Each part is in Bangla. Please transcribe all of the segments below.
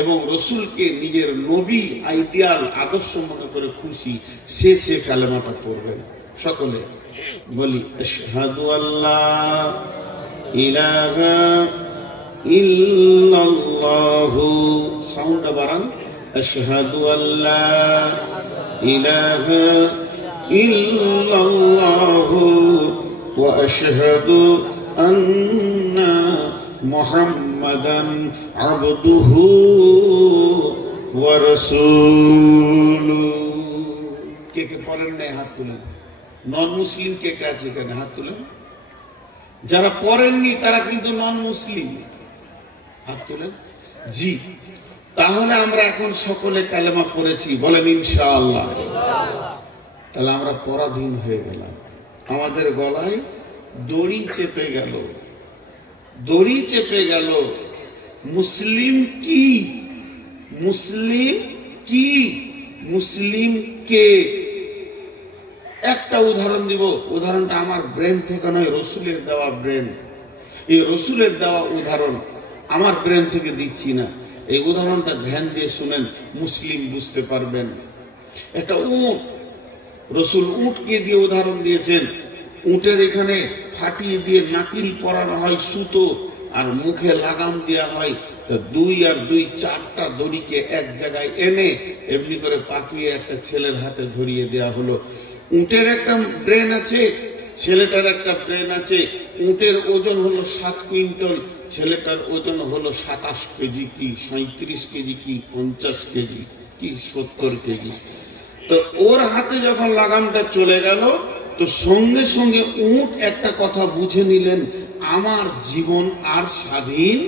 এবং রসুলকে নিজের নবী আইডিয়াল আদর্শ মনে করে খুশি, সে কালেমাটা পড়বেন। সকলে বলি আশহাদু আল্লাহ ইলাহা ইল্লাল্লাহু, সাউন্ড বাড়ান, আশহাদু আল্লাহ ইলাহা ইল্লাল্লাহু ওয়া আশহাদু আন্না মুহাম্মাদান আবদুহু ওয়া রাসূলুহু। কে কে পড়েন না হাত তুলেন। নন মুসলিম কে কে আছে এখানে হাত তুলেন। যারা পড়েননি তারা কিন্তু নন মুসলিম, হাত তুলেন। জি, তাহলে আমরা এখন সকলে কালেমা পড়েছি, বলেন ইনশাআল্লাহ। তাহলে আমরা পরাধীন হয়ে গেলাম, আমাদের গলায় দড়ি চেপে গেল, দড়ি চেপে গেল। মুসলিম কি, মুসলিম কি, মুসলিম কে? একটা উদাহরণ দিব, উদাহরণটা আমার ব্রেন থেকে নয়, রসুলের দেওয়া ব্রেন। এই রসুলের দেওয়া উদাহরণ আমার ব্রেন থেকে দিচ্ছি না, এই উদাহরণটা ধ্যান দিয়ে শুনেন, মুসলিম বুঝতে পারবেন। একটা উট, রসুল উটকে দিয়ে উদাহরণ দিয়েছেন। উটের এখানে ফাটিয়ে দিয়ে নাকিল পরানো হয় সুতো, আর মুখে লাগাম দেওয়া হয়। তো 2 আর 2 4টা দড়িকে এক জায়গায় এনে এমনি করে পাকিয়ে একটা ছেলের হাতে ধরিয়ে দেয়া হলো। উটের একটা ব্রেন আছে, ছেলেটার একটা ব্রেন আছে। উটের ওজন হলো 7 কুইন্টাল, ছেলেটার ওজন হলো 27 কেজি কি 37 কেজি কি 50 কেজি কি 70 কেজি। তো ওর হাতে যখন লাগামটা চলে গেল, তো সঙ্গে সঙ্গে উট একটা কথা বুঝে নিলেন, আমার জীবন আর স্বাধীন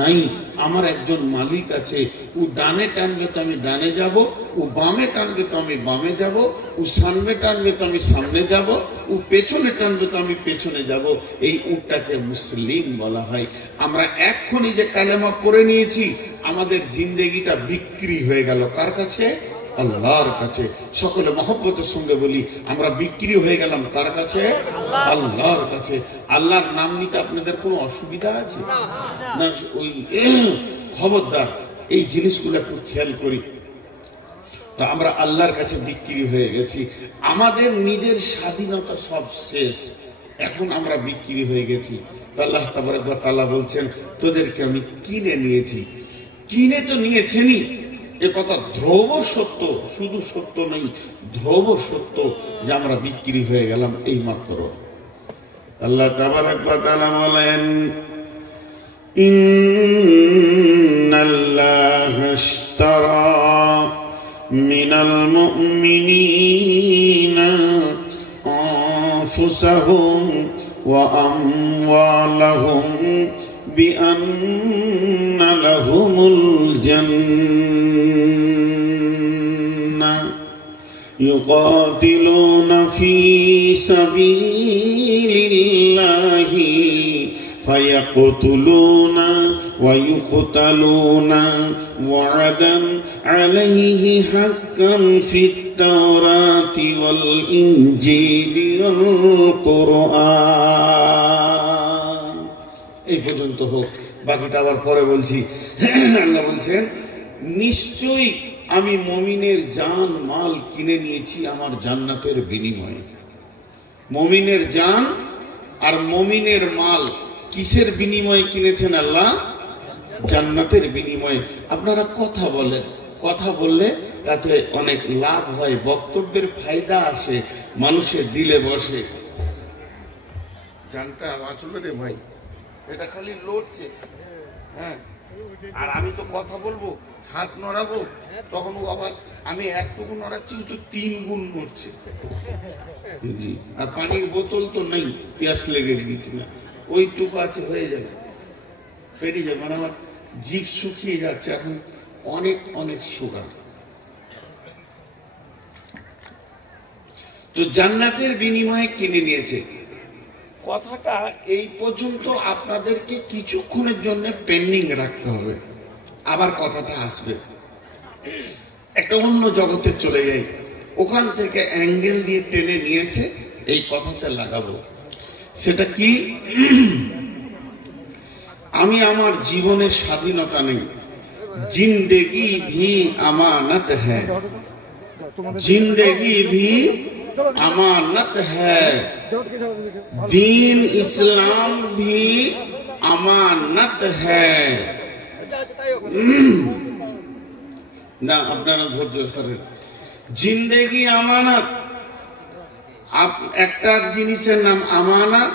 নাই, আমার একজন মালিক আছে। ও ডানে টানবে তো আমি ডানে যাব, ও বামে টানবে তো আমি বামে যাব, ও সামনে টানবে তো আমি সামনে যাব, ও পেছনে টানবে তো আমি পেছনে যাব। এই উটটাকে মুসলিম বলা হয়। আমরা এক্ষুনি যে কালেমা পড়ে নিয়েছি, আমাদের জিন্দেগিটা বিক্রি হয়ে গেল কার কাছে? আল্লাহর কাছে। সকলে মহব্বতের সঙ্গে বলি, আমরা বিক্রি হয়ে গেলাম কার কাছে? আল্লাহর কাছে। আল্লাহর নাম নিতে আপনাদের কোনো অসুবিধা আছে না? ওই খবরদার এই জিনিসগুলো একটু খেয়াল করি। তো আমরা আল্লাহর কাছে বিক্রি হয়ে গেছি, আমাদের নিজের স্বাধীনতা সব শেষ, এখন আমরা বিক্রি হয়ে গেছি। তো আল্লাহ তাবারক ওয়া তাআলা বলছেন, তোদেরকে আমি কিনে নিয়েছি। কিনে তো নিয়েছেনই, এ কথা ধ্রুব সত্য, শুধু সত্য নয়, ধ্রুব সত্য যে আমরা বিক্রি হয়ে গেলাম এই মাত্র। আল্লাহ তাবারক ওয়া তাআলা বলেন, ইন্নাল্লাহা ইশতারা মিনাল মুমিনিনা আনফুসাহুম ওয়া আমওয়ালাহুম বিআন্না লাহুমুল জান্নাহ يقاتلون في سبيل الله فيقتلون ويقتلون وعدا عليه حقا في التوراة والإنجيل والقرآن। এই পর্যন্ত হোক, বাকিটা আবার পরে বলছি। আল্লাহ বলছেন, নিশ্চয়ই আমি মুমিনের জান মাল কিনে নিয়েছি আমার জান্নাতের বিনিময়ে। মুমিনের জান আর মুমিনের মাল কিসের বিনিময়ে কিনেছেন আল্লাহ? জান্নাতের বিনিময়ে। আপনারা কথা বলেন, কথা বললে তাতে অনেক লাভ হয়, বক্তব্যের ফায়দা আসে, মানুষের দিলে বসে। জানটা আসলে রে ভাই, এটা খালি লড়ছে, হ্যাঁ, আর আমি তো কথা বলবো, হাত নড়াবো, তখন ও আবার, আমি একটুকু নড়াচ্ছি তো 3 গুণ নড়ছে। জি, আর পানির বোতল তো নেই, পিয়াস লেগে গেছি না, ওইটুকু আছে, হয়ে যাবে, পেরিয়ে যাবে। মানে আমার জিভ শুকিয়ে যাচ্ছে এখন, অনেক অনেক সুগার। তো জান্নাতের বিনিময়ে কিনে নিয়েছে, কথাটা এই পর্যন্ত আপনাদেরকে কিছুক্ষণের জন্য পেন্ডিং রাখতে হবে, আবার কথাটা আসবে। একটা অন্য জগতে চলে যাই, ওখান থেকে অ্যাঙ্গেল দিয়ে টেনে নিয়েছে, এই কথাতে লাগাবো। সেটা কি? আমি আমার জীবনের স্বাধীনতা নেই, जिंदगी भी अमानत है, जिंदगी भी अमानत है, दीन इस्लाम भी अमानत है। ना अपना धैर्य करें। जिंदगी अमानत, आप একটা জিনিসের নাম আমানত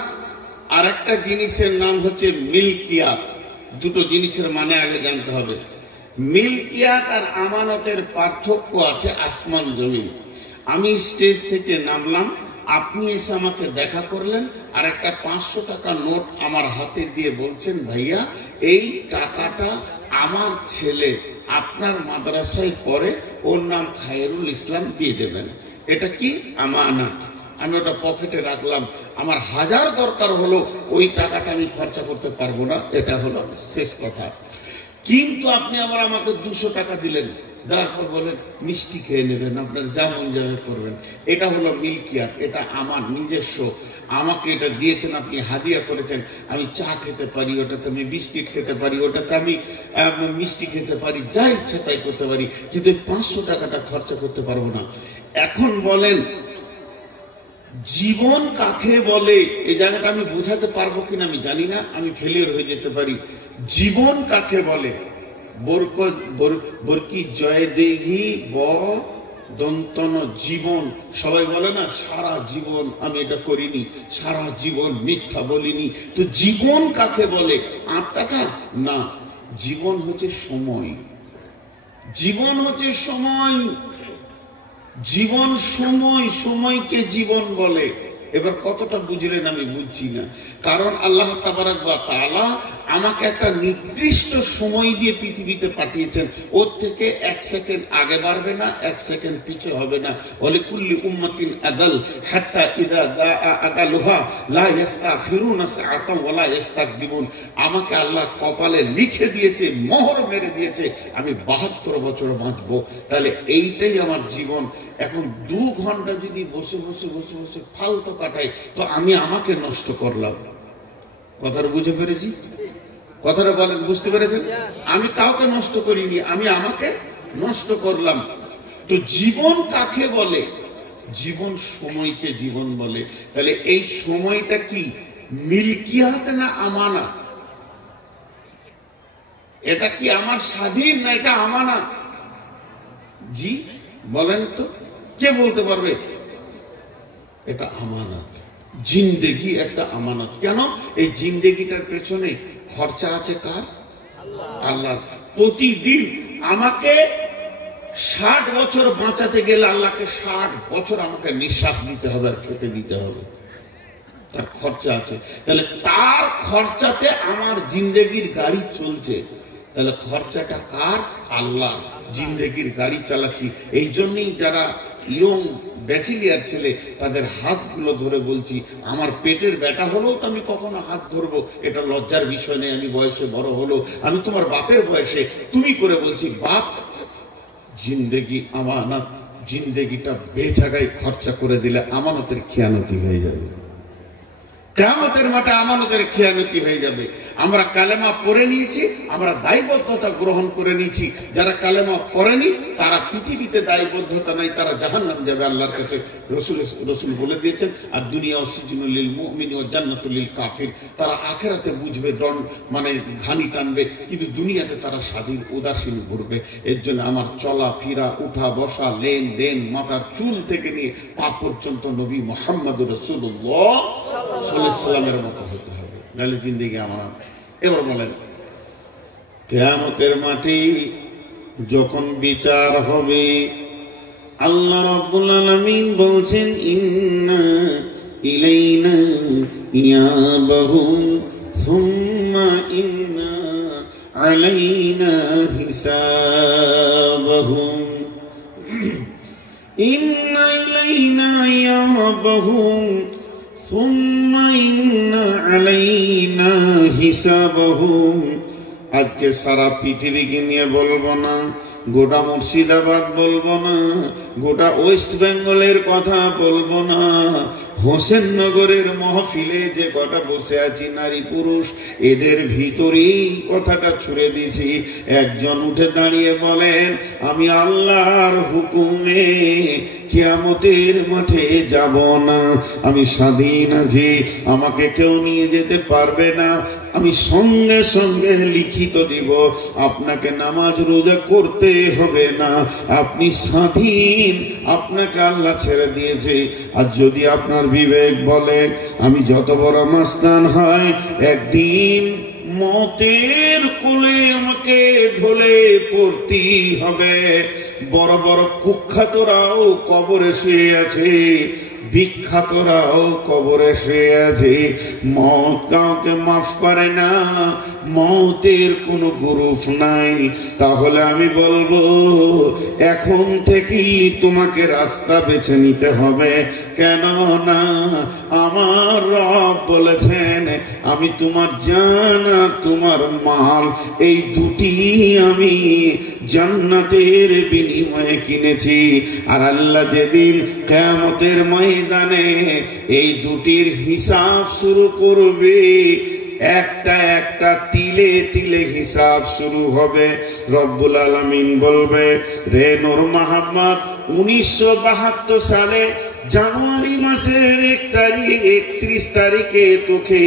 আর একটা জিনিসের নাম হচ্ছে মিলকিয়াত। দুটো জিনিসের মানে আগে জানতে হবে। মিলকিয়াত আর আমানতের পার্থক্য আছে আসমান জমিন। আমি স্টেজ থেকে নামলাম, আপনি এসে আমাকে দেখা করলেন আর একটা 500 টাকা নোট আমার হাতে দিয়ে বলছেন, ভাইয়া এই টাকাটা আমার ছেলে আপনার মাদ্রাসায় পড়ে, ওর নাম খায়রুল ইসলাম, দিয়ে দেবেন। এটা কি? আমানত। আমি ওটা পকেটে রাখলাম, আমার 1000 দরকার হলো ওই টাকাটা আমি খরচা করতে পারবো না, এটা হলো শেষ কথা। কিন্তু আপনি আবার আমাকে 200 টাকা দিলেন, তারপর বলেন মিষ্টি খেয়ে নেবেন, আপনার যা মন যাবে করবেন। এটা হলো মিলকিয়াত, এটা আমার নিজস্ব। আমাকে এটা দিয়েছেন, আপনি হাদিয়া করেছেন। আমি চা খেতে পারি, ওটাতে আমি বিস্কিট খেতে পারি, ওটাতে আমি মিষ্টি খেতে পারি, যা ইচ্ছা তাই করতে পারি, কিন্তু 500 টাকাটা খরচা করতে পারবো না। এখন বলেন জীবন কাকে বলে? এই জায়গাটা আমি বোঝাতে পারবো কিনা আমি জানি না, আমি ফেলিয়ার হয়ে যেতে পারি। জীবন কাকে বলে? বরকি জয় দেঘি ব দন্তন জীবন। সবাই বলে না সারা জীবন আমি এটা করিনি, সারা জীবন মিথ্যা বলিনি। তো জীবন কাকে বলে? আত্মাটা না, জীবন হচ্ছে সময়। জীবন হচ্ছে সময়, জীবন সময়, সময়কে জীবন বলে। এবার কতটা বুঝলেন আমি বুঝছি না। কারণ আল্লাহ তাবারাক ওয়া তাআলা আমাকে একটা নির্দিষ্ট সময় দিয়ে পৃথিবীতে পাঠিয়েছেন। ওর থেকে 1 সেকেন্ড আগে বাড়বে না, 1 সেকেন্ড পিছে হবে না। ওয়ালিকুল্লি উম্মাতিন আদাল হাত্তা ইযা দাআ আদালুহা লা ইস্তাখিরুনা সাআতান ওয়া লা ইস্তাকদিমুন। আমাকে আল্লাহ কপালে লিখে দিয়েছে, মোহর মেরে দিয়েছে, আমি 72 বছর বাঁচবো। তাহলে এইটাই আমার জীবন। এখন 2 ঘন্টা যদি বসে বসে বসে বসে ফালতু কাটাই, তো আমি আমাকে নষ্ট করলাম। কথাটা বুঝে পেরেছি? কথাটা বলেন, বুঝতে পেরেছেন? আমি কাউকে নষ্ট করিনি, আমি আমাকে নষ্ট করলাম। তো জীবন কাকে বলে? জীবন সময়কে জীবন বলে। তাহলে এই সময়টা কি মিলকিয়াত না আমানত? এটা কি আমার স্বাধীন না এটা আমানত? জি বলেন তো, কে বলতে পারবে? এটা আমানত। জিন্দেগি একটা আমানত। কেন? এই জিন্দেগিটার পেছনে খরচা আছে কার? আল্লাহ। প্রতিদিন আমাকে 60 বছর বাঁচাতে গেলে আল্লাহকে 60 বছর আমাকে নিঃশ্বাস দিতে হবে আর খেতে দিতে হবে, তার খরচা আছে। তাহলে তার খরচাতে আমার জিন্দেগির গাড়ি চলছে। তাহলে খরচাটা কার? আল্লাহ। জিন্দেগির গাড়ি চালাচ্ছি। এই জন্যই যারা ইয়ং ব্যাচেলিয়ার ছেলে, তাদের হাতগুলো ধরে বলছি, আমার পেটের ব্যাটা হলেও তো আমি কখনো হাত ধরবো, এটা লজ্জার বিষয় নেই। আমি বয়সে বড় হলো, আমি তোমার বাপের বয়সে তুমি করে বলছি, বাপ জিন্দেগি আমানত। জিন্দেগিটা বেজায়গায় খরচা করে দিলে আমানতের খেয়ানতি হয়ে যাবে। কিয়ামতের মাঠে আমানতের খেয়ানতি হয়ে যাবে। আমরা কালেমা পড়ে নিয়েছি, আমরা দায়বদ্ধতা গ্রহণ করে নিয়েছি। যারা কালেমা পড়েনি তারা পৃথিবীতে দায়বদ্ধতা নাই, তারা জাহান্নাম যাবে আল্লাহর কাছে। রসুল বলে দিয়েছেন, আর দুনিয়া সিজনুল লিল মুমিন ওয়া জান্নাতুল লিল কাফির। তারা আখিরাতে বুঝবে, মানে ঘানি টানবে, কিন্তু দুনিয়াতে তারা স্বাধীন উদাসীন ঘুরবে। এর জন্য আমার চলা ফিরা, উঠা বসা, লেনদেন, মাথার চুল থেকে নিয়ে পা পর্যন্ত নবী মুহাম্মদুর রাসূলুল্লাহ সাল্লামের মতো হতে হবে, নাহলে জিন্দেগি আমার। এবার বলেন, কিয়ামতের মাঠে যখন বিচার হবে, আল্লাহ রাব্বুল আলামিন বলছেন, ইন্না ইলাইনা ইয়াবাহুম সুম্মা ইন্না আলাইনা হিসাবাহুম। ইন্না ইলাইনা ইয়াবাহুম সুম্মা ইন্না আলাইনা হিসাবাহুম। আজকে সারা পৃথিবীকে নিয়ে বলবো না, গোটা মুর্শিদাবাদ বলবো না, গোটা ওয়েস্ট বেঙ্গলের কথা বলবো না, হোসেননগরের মহফিলে যে কটা বসে আছি নারী পুরুষ, এদের ভিতরেই কথাটা ছুড়ে দিছি। একজন উঠে দাঁড়িয়ে বলেন, আমি আল্লাহর হুকুমে কিয়ামতের মাঠে যাব না, আমি স্বাধীন আছি, আমাকে কেউ নিয়ে যেতে পারবে না, আমি সঙ্গে সঙ্গে লিখিত দিব, আপনাকে নামাজ রোজা করতে হবে না, আপনি স্বাধীন, আপনাকে আল্লাহ ছেড়ে দিয়েছে। আর যদি আপনার বিবেক বলে আমি যত বড় মাস্তান হয়, একদিন মতের কোলে আমাকে ঢলে পড়তেই হবে। বড় বড় কুখ্যাতরাও কবরে শুয়ে আছে, বিখ্যাতরাও কবরে শুয়ে আছে। মত কাউকে মাফ করে না, মতের কোনো গ্রুপ নাই। তাহলে আমি বলবো এখন থেকেই তোমাকে রাস্তা বেছে নিতে হবে। কেন না আমার রব বলেছেন, আমি তোমার জান আর তোমার মাল এই দুটি আমি জান্নাতের বিনিময়ে কিনেছি। আর আল্লাহ যেদিন কিয়ামতের ময়দানে এই দুটির হিসাব শুরু করবে, একটা একটা তিলে তিলে হিসাব শুরু হবে। রব্বুল আলামিন বলবে, রে নূর মোহাম্মদ, 1972 সালে জানুয়ারি মাসের 31 তারিখে তোকে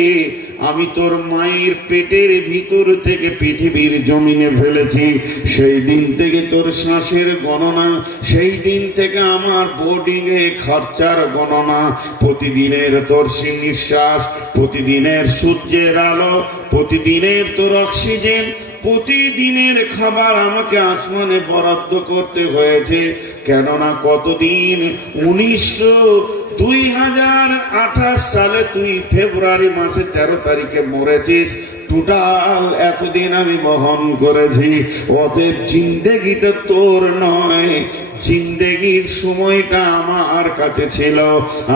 আমি তোর মায়ের পেটের ভিতর থেকে পৃথিবীর জমিনে ফেলেছি। সেই দিন থেকে তোর শ্বাসের গণনা, সেই দিন থেকে আমার বোর্ডিং এ খরচার গণনা, প্রতিদিনের তোর নিঃশ্বাস, প্রতিদিনের সূর্যের আলো, প্রতিদিনের তোর অক্সিজেন, প্রতিদিনের খাবার আমাকে আসমানে বরাদ্দ করতে হয়েছে। কেননা কতদিন 2028 সালে তুই ফেব্রুয়ারি মাসে 13 তারিখে মরেছিস, টোটাল এতদিন আমি বহন করেছি। অতএব জিন্দেগিটা তোর নয়, জিন্দেগির সময়টা আমার কাছে ছিল।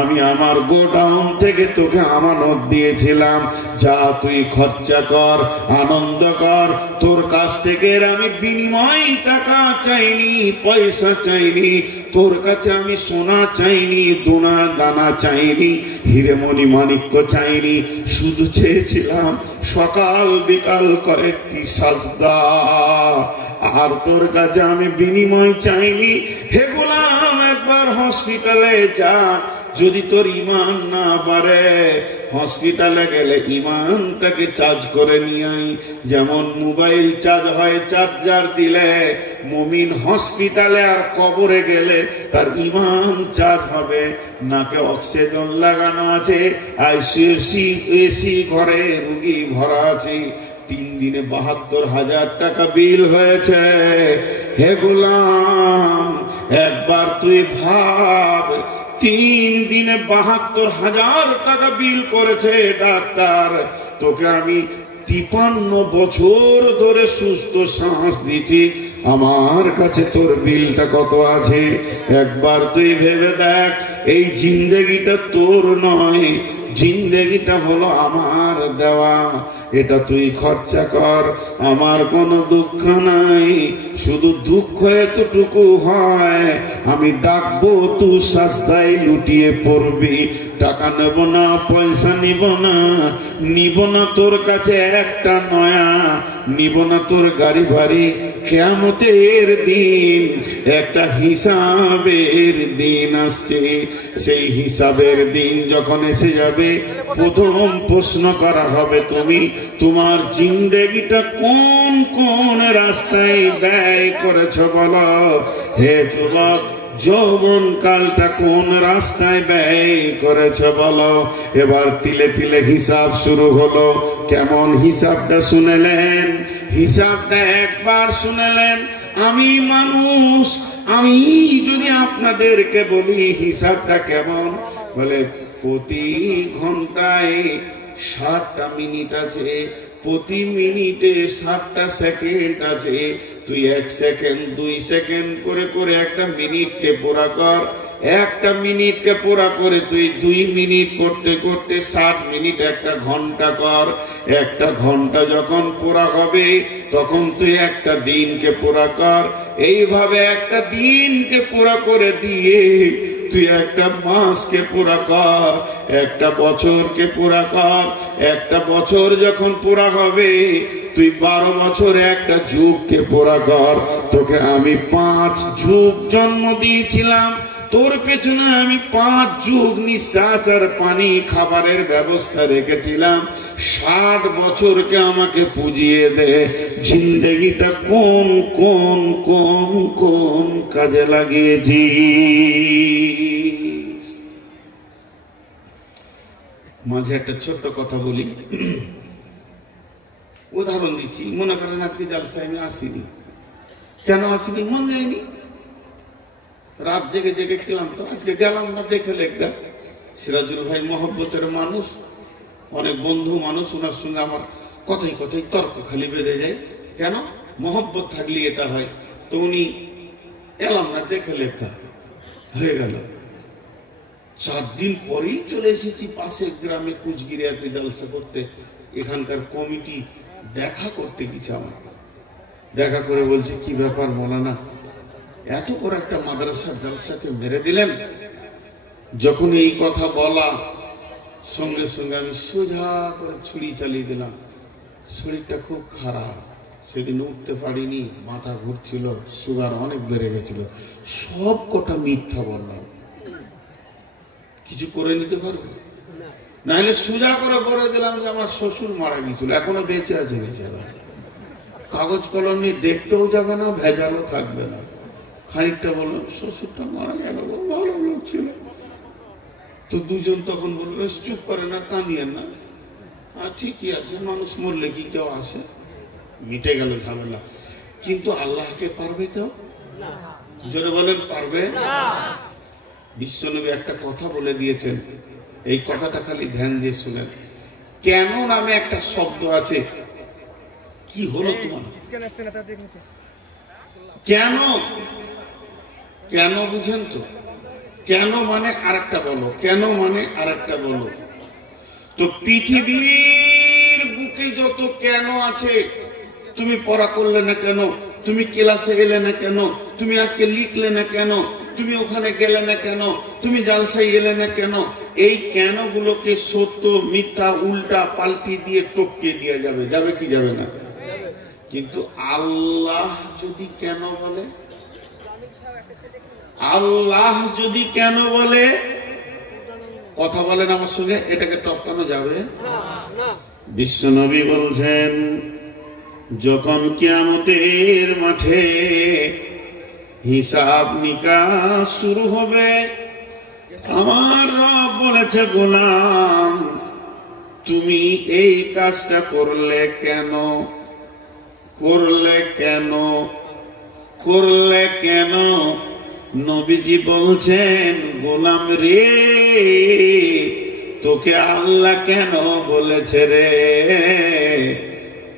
আমি আমার গোডাউন থেকে তোকে আমানত দিয়েছিলাম, যা তুই খরচা কর, আনন্দ কর। তোর কাছ থেকে আমি বিনিময় টাকা চাইনি, পয়সা চাইনি, তোর কাছে আমি সোনা চাইনি, দুনা দানা চাইনি, হিরেমণি মাণিক্য চাইনি, শুধু চেয়েছিলাম সকাল বিকাল কয়েকটি সাজদা। আর তোর কাছে আমি বিনিময় চাইনি। হে গোলাম, একবার হসপিটালে যা, যদি তোর ঈমান না বাড়ে, হসপিটালে গেলে ঈমানটাকে চার্জ করে নিয়ে আই। যেমন মোবাইল চার্জ হয় চার্জার দিলে, মুমিন হসপিটালে আর কবরে গেলে তার ঈমান চার্জ হবে। নাকে অক্সিজেন লাগানো আছে, আইসিইউ এসি ঘরে রোগী ভরা আছে, 3 দিনে 72,000 টাকা বিল হয়েছে। হে গোলাম, একবার তুই ভাব, 3 দিনে 72,000 টাকা বিল করেছে ডাক্তার। তোকে আমি 53 বছর ধরে সুস্থ শ্বাস দিচ্ছি, আমার কাছে তোর বিলটা কত আছে? একবার তুই ভেবে দেখ। এই জিন্দেগিটা তোর নয়, জিন্দেগিটা হলো আমার দেওয়া, এটা তুই খরচা কর। আমার কোনো দুঃখ নাই, শুধু দুঃখ এতটুকু হয়, আমি ডাকবো তুই সাজদায় লুটিয়ে পড়বি। টাকা নেব না, পয়সা নিব না, নিব না তোর কাছে একটা নয়া, নিব না তোর গাড়ি বাড়ি। কিয়ামতের দিন একটা হিসাবের দিন আসছে। সেই হিসাবের দিন যখন এসে যাবে, প্রথম প্রশ্ন করা হবে, তুমি তোমার জিন্দেগিটা কোন কোন রাস্তায় ব্যয় করেছো বলো। হে যুবক, যৌবন কালটা কোন রাস্তায় ব্যয় করেছে বলো। এবার তিলে তিলে হিসাব শুরু হলো। কেমন হিসাবটা শুনেলেন? হিসাবটা একবার শুনেলেন। আমি মানুষ, আমি যদি আপনাদেরকে বলি হিসাবটা কেমন, বলে প্রতি ঘন্টায় 60টা মিনিট আছে, প্রতি মিনিটে 60টা সেকেন্ড আছে। তুই 1 সেকেন্ড 2 সেকেন্ড করে করে একটা মিনিটকে পুরা কর। একটা মিনিটকে পুরা করে তুই 2 মিনিট করতে করতে 60 মিনিট একটা ঘন্টা কর। একটা ঘন্টা যখন পুরা হবে, তখন তুই একটা দিনকে পুরা কর। এইভাবে একটা দিনকে পুরা করে দিয়ে তুই একটা মাসকে পুরা কর, একটা বছরকে পুরা কর। একটা বছর যখন পুরা হবে তুই 12 বছর একটা যুগকে পুরা কর। তোকে আমি 5 যুগ জন্ম দিয়েছিলাম, তোর পেছনে আমি 5 যুগ নিঃশ্বাস আর পানি খাবারের ব্যবস্থা রেখেছিলাম। 60 বছরকে আমাকে পুজিয়ে দে। জিন্দেগিটা কোন কোন কোন কোন কাজে লাগিয়েছি। মাঝে একটা ছোট্ট কথা বলি, উদাহরণ দিচ্ছি। মনে করেন আজকে জালসায় আমি আসিনি, কেন আসিনি? মন যায়নি, রাত জেগে জেগে ক্লান্ত, আজকে গেলাম না। দেখে লেখা সিরাজুল ভাই মহব্বতের মানুষ, অনেক বন্ধু মানুষ, ওনার সঙ্গে আমার কথাই কথাই তর্ক খালি বেঁধে যায়। কেন? মহব্বত থাকলে এটা হয়। তো উনি এলাম না, দেখে লেখা হয়ে গেল। 4 দিন পরেই চলে এসেছি পাশের গ্রামে কুচগিরিয়াতে জলসা করতে। এখানকার কমিটি দেখা করতে গেছে আমাকে, দেখা করে বলছে কি ব্যাপার মৌলানা, এত বড় একটা মাদ্রাসার জলসাকে মেরে দিলেন। যখন এই কথা বলা সঙ্গে সঙ্গে আমি সোজা করে ছুরি চালিয়ে দিলাম। শরীরটা খুব খারাপ, সেদিন উঠতে পারিনি, মাথা ঘুরছিল, সুগার অনেক বেড়ে গেছিল। সব কটা মিথ্যা বললাম, কিছু করে নিতে পারবো না হলে সোজা করে বলে দিলাম যে আমার শ্বশুর মারা গেছিল, এখনো বেঁচে আছে বেচারা, কাগজ কলম নিয়ে দেখতেও যাবে না, ভেজালও থাকবে না। খানিকটা বললাম শ্বশুরটা মারা গেল, ভালো লোক ছিল। তো দুজন তখন বললো চুপ করে না, কাঁদিয়েন না, ঠিকই আছে, মানুষ মরলে কি কেউ আসে? মিটে গেল ঝামেলা। কিন্তু আল্লাহকে পারবে কেউ? জোরে বলেন, পারবে? বিশ্বনবী একটা কথা বলে দিয়েছেন, এই কথাটা খালি ধ্যান দিয়ে শুনেন। কেন নামে একটা শব্দ আছে। কি হলো তোমার? কেন? কেন বুঝেন তো? কেন মানে আরেকটা বলো, কেন মানে আরেকটা বলো। তো পৃথিবীর বুকে যত কেন আছে, তুমি পড়া করলে না কেন, তুমি ক্লাসে এলে না কেন, তুমি আজকে লিখলে না কেন, তুমি ওখানে গেলে না কেন, তুমি জালসায় এলে না কেন, এই কেন গুলোকে সত্য মিথ্যা উল্টা পাল্টি দিয়ে টপকে দিয়ে যাবে, যাবে কি যাবে না? কিন্তু আল্লাহ যদি কেন বলে, আল্লাহ যদি কেন বলে, কথা বলেন আমার সঙ্গে, এটাকে টপকানো যাবে? বিশ্বনবী বলছেন যখন কিয়ামতের মাঠে হিসাব নিকাশ শুরু হবে, আমার রব বলেছে গোলাম তুমি এই কাজটা করলে কেন, করলে কেন, করলে কেন? নবীজি বলছেন গোলাম রে, তোকে আল্লাহ কেন বলেছে রে,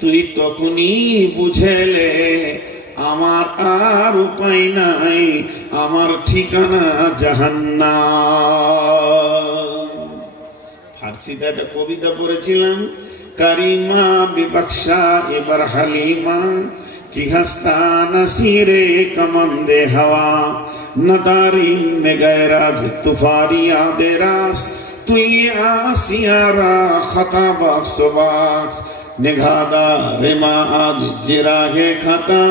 তুই তখনই বুঝেলে আমার আর উপায় নাই, আমার ঠিকানা জাহান্নাম। ফার্সিতে একটা কবিতা পড়েছিলাম, কারিমা বিবক্সা এবার হালিমা কি হাস্তা নাসিরে কমন্দে হাওয়া নদারি মে গয়রাজ তুফারি আদে রাস তুই আসিয়ারা খতা বাক্স বাক্স নিঘাদা রেমা আজ জিরাহে খাতা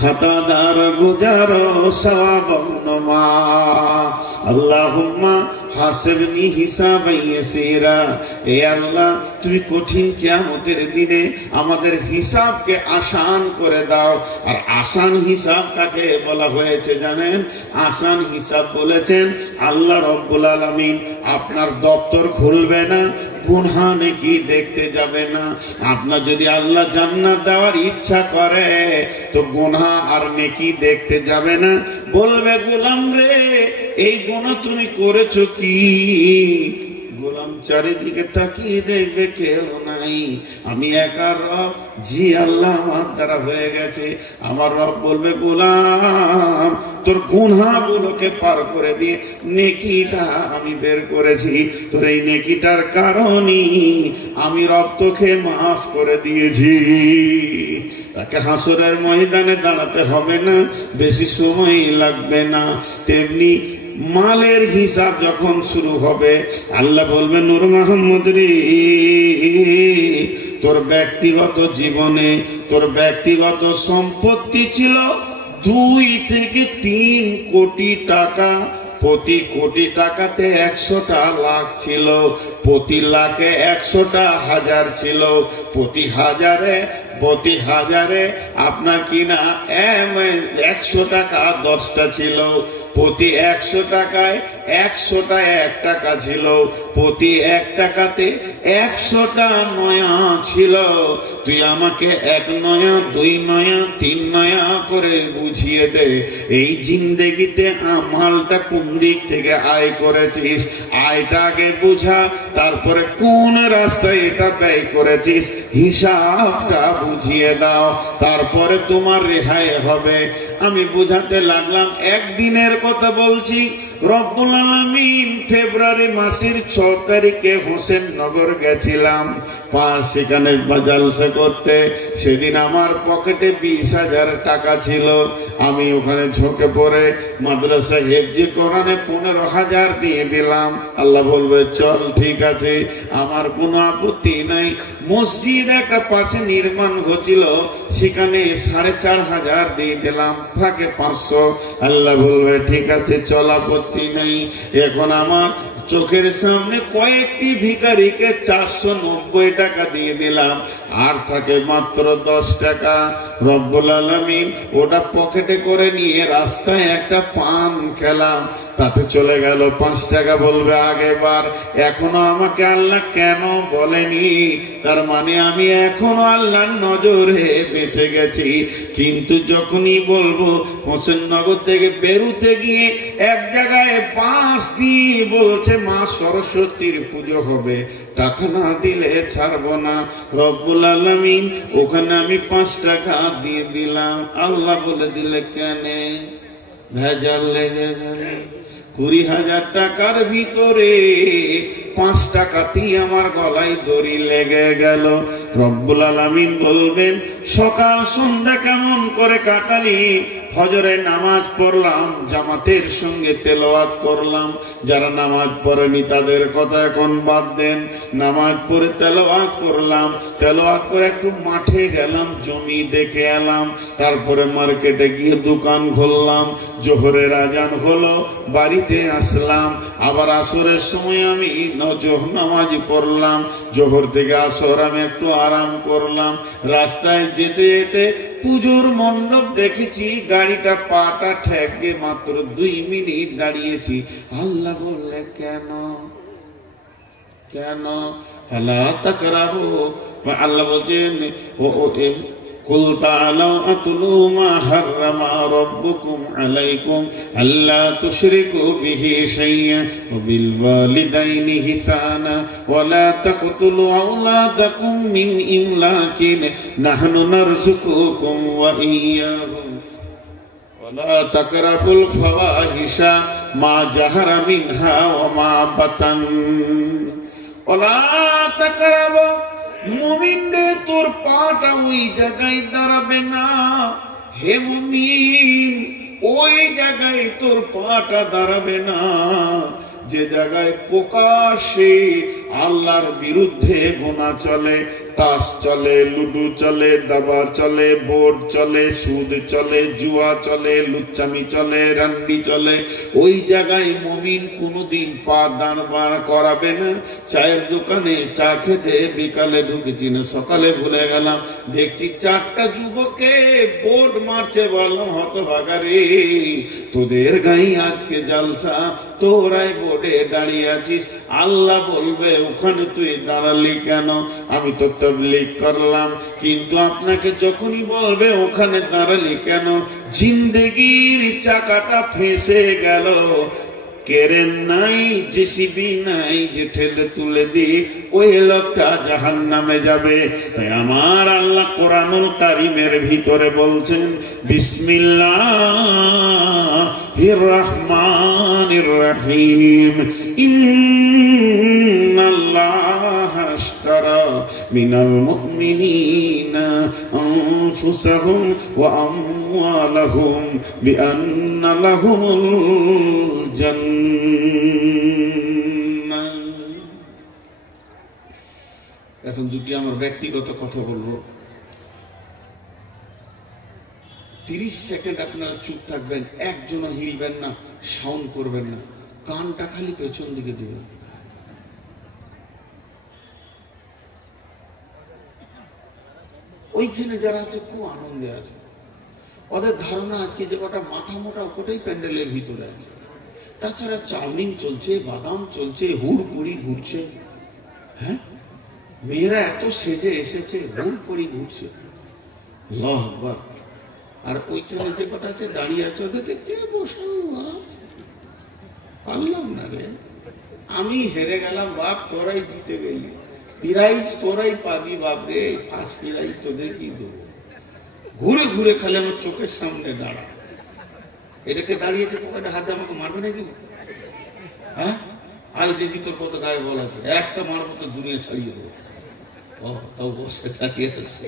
খাতাদার গুজারো সওয়াবম নমা আল্লাহুম্মা হাসিবনি হিসাবান ইয়াসীরা। এ আল্লাহ তুমি কঠিন কিয়ামতের দিনে আমাদের হিসাবকে আসান করে দাও। আর আসান হিসাব কাকে বলা হয়েছে জানেন? আসান হিসাব বলেছেন আল্লাহ রব্বুল আলামিন আপনার দপ্তর খুলবে না, গুনাহ নেকি দেখতে যাবে না। আপনার যদি আল্লাহ জান্নাত দেওয়ার ইচ্ছা করে তো গুনাহ আর নেকি দেখতে যাবে না, বলবে গোলাম রে এই গুনাহ তুমি করেছো কি? গোলাম চারিদিকে তাকিয়ে দেখবে কেউ নাই, আমি একা রব, জি আল্লাহ আমার দ্বারা হয়ে গেছে। আমার রব বলবে গোলাম তোর গুনাহগুলোকে পার করে দিয়ে নেকিটা আমি বের করেছি, তোর এই নেকিটার কারণে আমি রব তোকে মাফ করে দিয়েছি। তাকে হাসরের ময়দানে দাঁড়াতে হবে না, বেশি সময় লাগবে না। তেমনি মালের হিসাব যখন শুরু হবে, আল্লাহ বলবেন নূর মোহাম্মদ রে, তোর ব্যক্তিগত জীবনে তোর ব্যক্তিগত সম্পত্তি ছিল 2 থেকে 3 কোটি টাকা। প্রতি কোটি টাকাতে 100টা লাখ ছিল, প্রতি লাখে 100টা হাজার ছিল, প্রতি হাজারে আপনার কিনা 100 টাকা 10টা ছিল, প্রতি 100 টাকায় 100টা 1 টাকা ছিল, প্রতি 1 টাকাতে 100টা নয়া ছিল। তুই আমাকে 1 নয়া 2 নয়া 3 নয়া করে বুঝিয়ে দে, এই জিন্দেগিতে আমালটা কোন দিক থেকে আয় করেছিস, আয়টা আগে বুঝা, তারপরে কোন রাস্তায় এটা ব্যয় করেছিস হিসাবটা বুঝিয়ে দাও, তারপরে তোমার রেহাই হবে। আমি বুঝাতে লাগলাম, একদিনের কথা বলছি। রব্বুল আলামিন ফেব্রুয়ারি মাসের 6 তারিখে হোসেননগর গেছিলাম সেখানে জালসা করতে। সেদিন আমার পকেটে 20,000 টাকা ছিল। আমি ওখানে ঝোঁকে পড়ে মাদ্রাসা হেফজি কোরআনে 15,000 দিয়ে দিলাম। আল্লাহ বলবে চল ঠিক আছে, আমার কোনো আপত্তি নাই। মসজিদ একটা পাশে নির্মাণ হচ্ছিল, সেখানে 4,500 দিয়ে দিলাম, ফাঁকে 500। আল্লাহ বলবে ঠিক আছে চল, আপত্তি নেই। এখন আমার চোখের সামনে কয়েকটি ভিখারিকে 490 টাকা দিয়ে দিলাম, আর থাকে মাত্র 10 টাকা। রব্বুল আলামিন ওটা পকেটে করে নিয়ে রাস্তায় একটা পান খেলাম, তাতে চলে গেল 5 টাকা। বলবে আগেবার, এখনো আমাকে আল্লাহ কেন বলেনি? তার মানে আমি এখনো আল্লাহর নজরে বেঁচে গেছি। কিন্তু যখনই বলবো হোসেননগর থেকে বেরুতে গিয়ে এক জায়গায় বাঁশ দিয়ে বলছে মা সরস্বতীর পুজো হবে, টাকা না দিলে ছাড়বো না। রব্বুল আলামিন ওখানে আমি 5 টাকা দিয়ে দিলাম। আল্লাহ বলে দিলে কেন? ভেজাল লেগে গেল। 20,000 টাকার ভিতরে 5 টাকাতেই আমার গলায় দড়ি লেগে গেল। রব্বুল আলামিন বলবেন সকাল সন্ধ্যা কেমন করে কাটালি? ফজরের নামাজ পড়লাম, জামাতের সঙ্গে তেলাওয়াত করলাম। যারা নামাজ পড়েনি তাদের কথা এখন বাদ দেন। নামাজ পড়ে তেলাওয়াত করলাম, তেলাওয়াত করে একটু মাঠে গেলাম, জমি দেখে এলাম। তারপরে মার্কেটে গিয়ে দোকান খুললাম। জোহরের আজান হলো, বাড়িতে আসলাম। আবার আসরের সময় আমি নামাজ পড়লাম। জোহর থেকে আসর আমি একটু আরাম করলাম। রাস্তায় যেতে যেতে পুজোর মণ্ডপ দেখেছি, গাড়িটা পাটা ঠেক দিয়ে মাত্র 2 মিনিট দাঁড়িয়েছি। আল্লাহ বললে কেন? ফালা তাকরাবু। আল্লাহ বলছেন কুল তাআলাউ আতলু মা হাররামা রাব্বুকুম আলাইকুম আল্লা তুশরিকু বিহি শাইয়্যান ওয়া বিল ওয়ালিদাইনি ইহসানা ওয়া লা তাকতুলু আওলাদাকুম মিন ইমলাকিন নাহনু নারযুকুকুম ওয়া ইয়্যাহুম ওয়া লা তাকরাবুল ফাওয়াহিশা মা জাহারা মিনহা ওয়া মা বাতান ওয়া লা তাকরাবু। মুমিন রে, তোর পাটা ওই জায়গায় দাঁড়াবে না। হে মুমিন, ওই জায়গায় তোর পাটা দাঁড়াবে না যে জায়গায় প্রকাশ্যে আল্লাহর বিরুদ্ধে গোনা চলে, তাস চলে, লুডু চলে, দাবা চলে, বোর্ড চলে, সুদ চলে, জুয়া চলে, লুচ্চামি চলে, রান্ডি চলে। ওই জায়গায় মুমিন কোনোদিন পা দাঁড় করাবে না। চায়ের দোকানে চা খেতে বিকালে ঢুকেছি না, সকালে ভুলে গেলাম, দেখছি 4টা যুবকে বোর্ড মারছে। বললাম হতভাগা রে, তোদের গায়ে আজকে জালসা, তোরাই বোর্ডে দাঁড়িয়ে আছিস। আল্লাহ বলবে ওখানে তুই দাঁড়ালি কেন? আমি তো তাবলীগ করলাম। কিন্তু আপনাকে যখনই বলবে ওখানে দাঁড়ালি কেন, জিন্দেগির চাকাটা ফেঁসে গেল, কেরেন নাই, জেসিবি নাই যে ঠেলে তুলে দি, ওই লোকটা জাহান্নামে যাবে। তাই আমার আল্লাহ কোরআনুল কারীমের ভিতরে বলছেন বিসমিল্লাহির রহমানির রহিম ইন্নাল্লাহা আশতারা মিনাল মুমিনিনা আনফুসাহুম ওয়া আমওয়ালাহুম বিআন্না লাহুমুল জান্নাহ। এখন দুটি আমার ব্যক্তিগত কথা বলবো। 30 সেকেন্ড আপনারা চুপ থাকবেন, একজনও হিলবেন না, সাউন্ড করবেন না, কানটা খালি পেছন দিকে দিবেন। ওইখানে যারা আছে খুব আনন্দে আছে, ওদের ধারণা আজকে যে কটা মাথা মোটা ওটাই প্যান্ডেলের ভিতরে আছে। তাছাড়া চাউমিন চলছে, বাদাম চলছে, হুড়পুড়ি ঘুরছে। হ্যাঁ, মেয়েরা এত সেজে এসেছে, হুড়পুড়ি ঘুরছে। আল্লাহু আকবার। আর ওইখানে যে কটা আছে দাঁড়িয়ে আছে, ওদেরকে কে বসাবো বাপ? পারলাম না রে, আমি হেরে গেলাম বাপ, তোরাই জিতে গেলি, প্রাইজ তোরাই পাবি বাপ রে, ফার্স্ট প্রাইজ তোদের কি দেবো? ঘুরে ঘুরে খালি আমার চোখের সামনে দাঁড়া। এটাকে দাঁড়িয়েছে, পোকাটা হাতে আমাকে মারবে নাকি? হ্যাঁ, আজ দেখি তোর কত গায়ে বলা আছে, একটা মারবো তো দুনিয়া ছাড়িয়ে দেবো। ও তাও বসে দাঁড়িয়ে যাচ্ছে।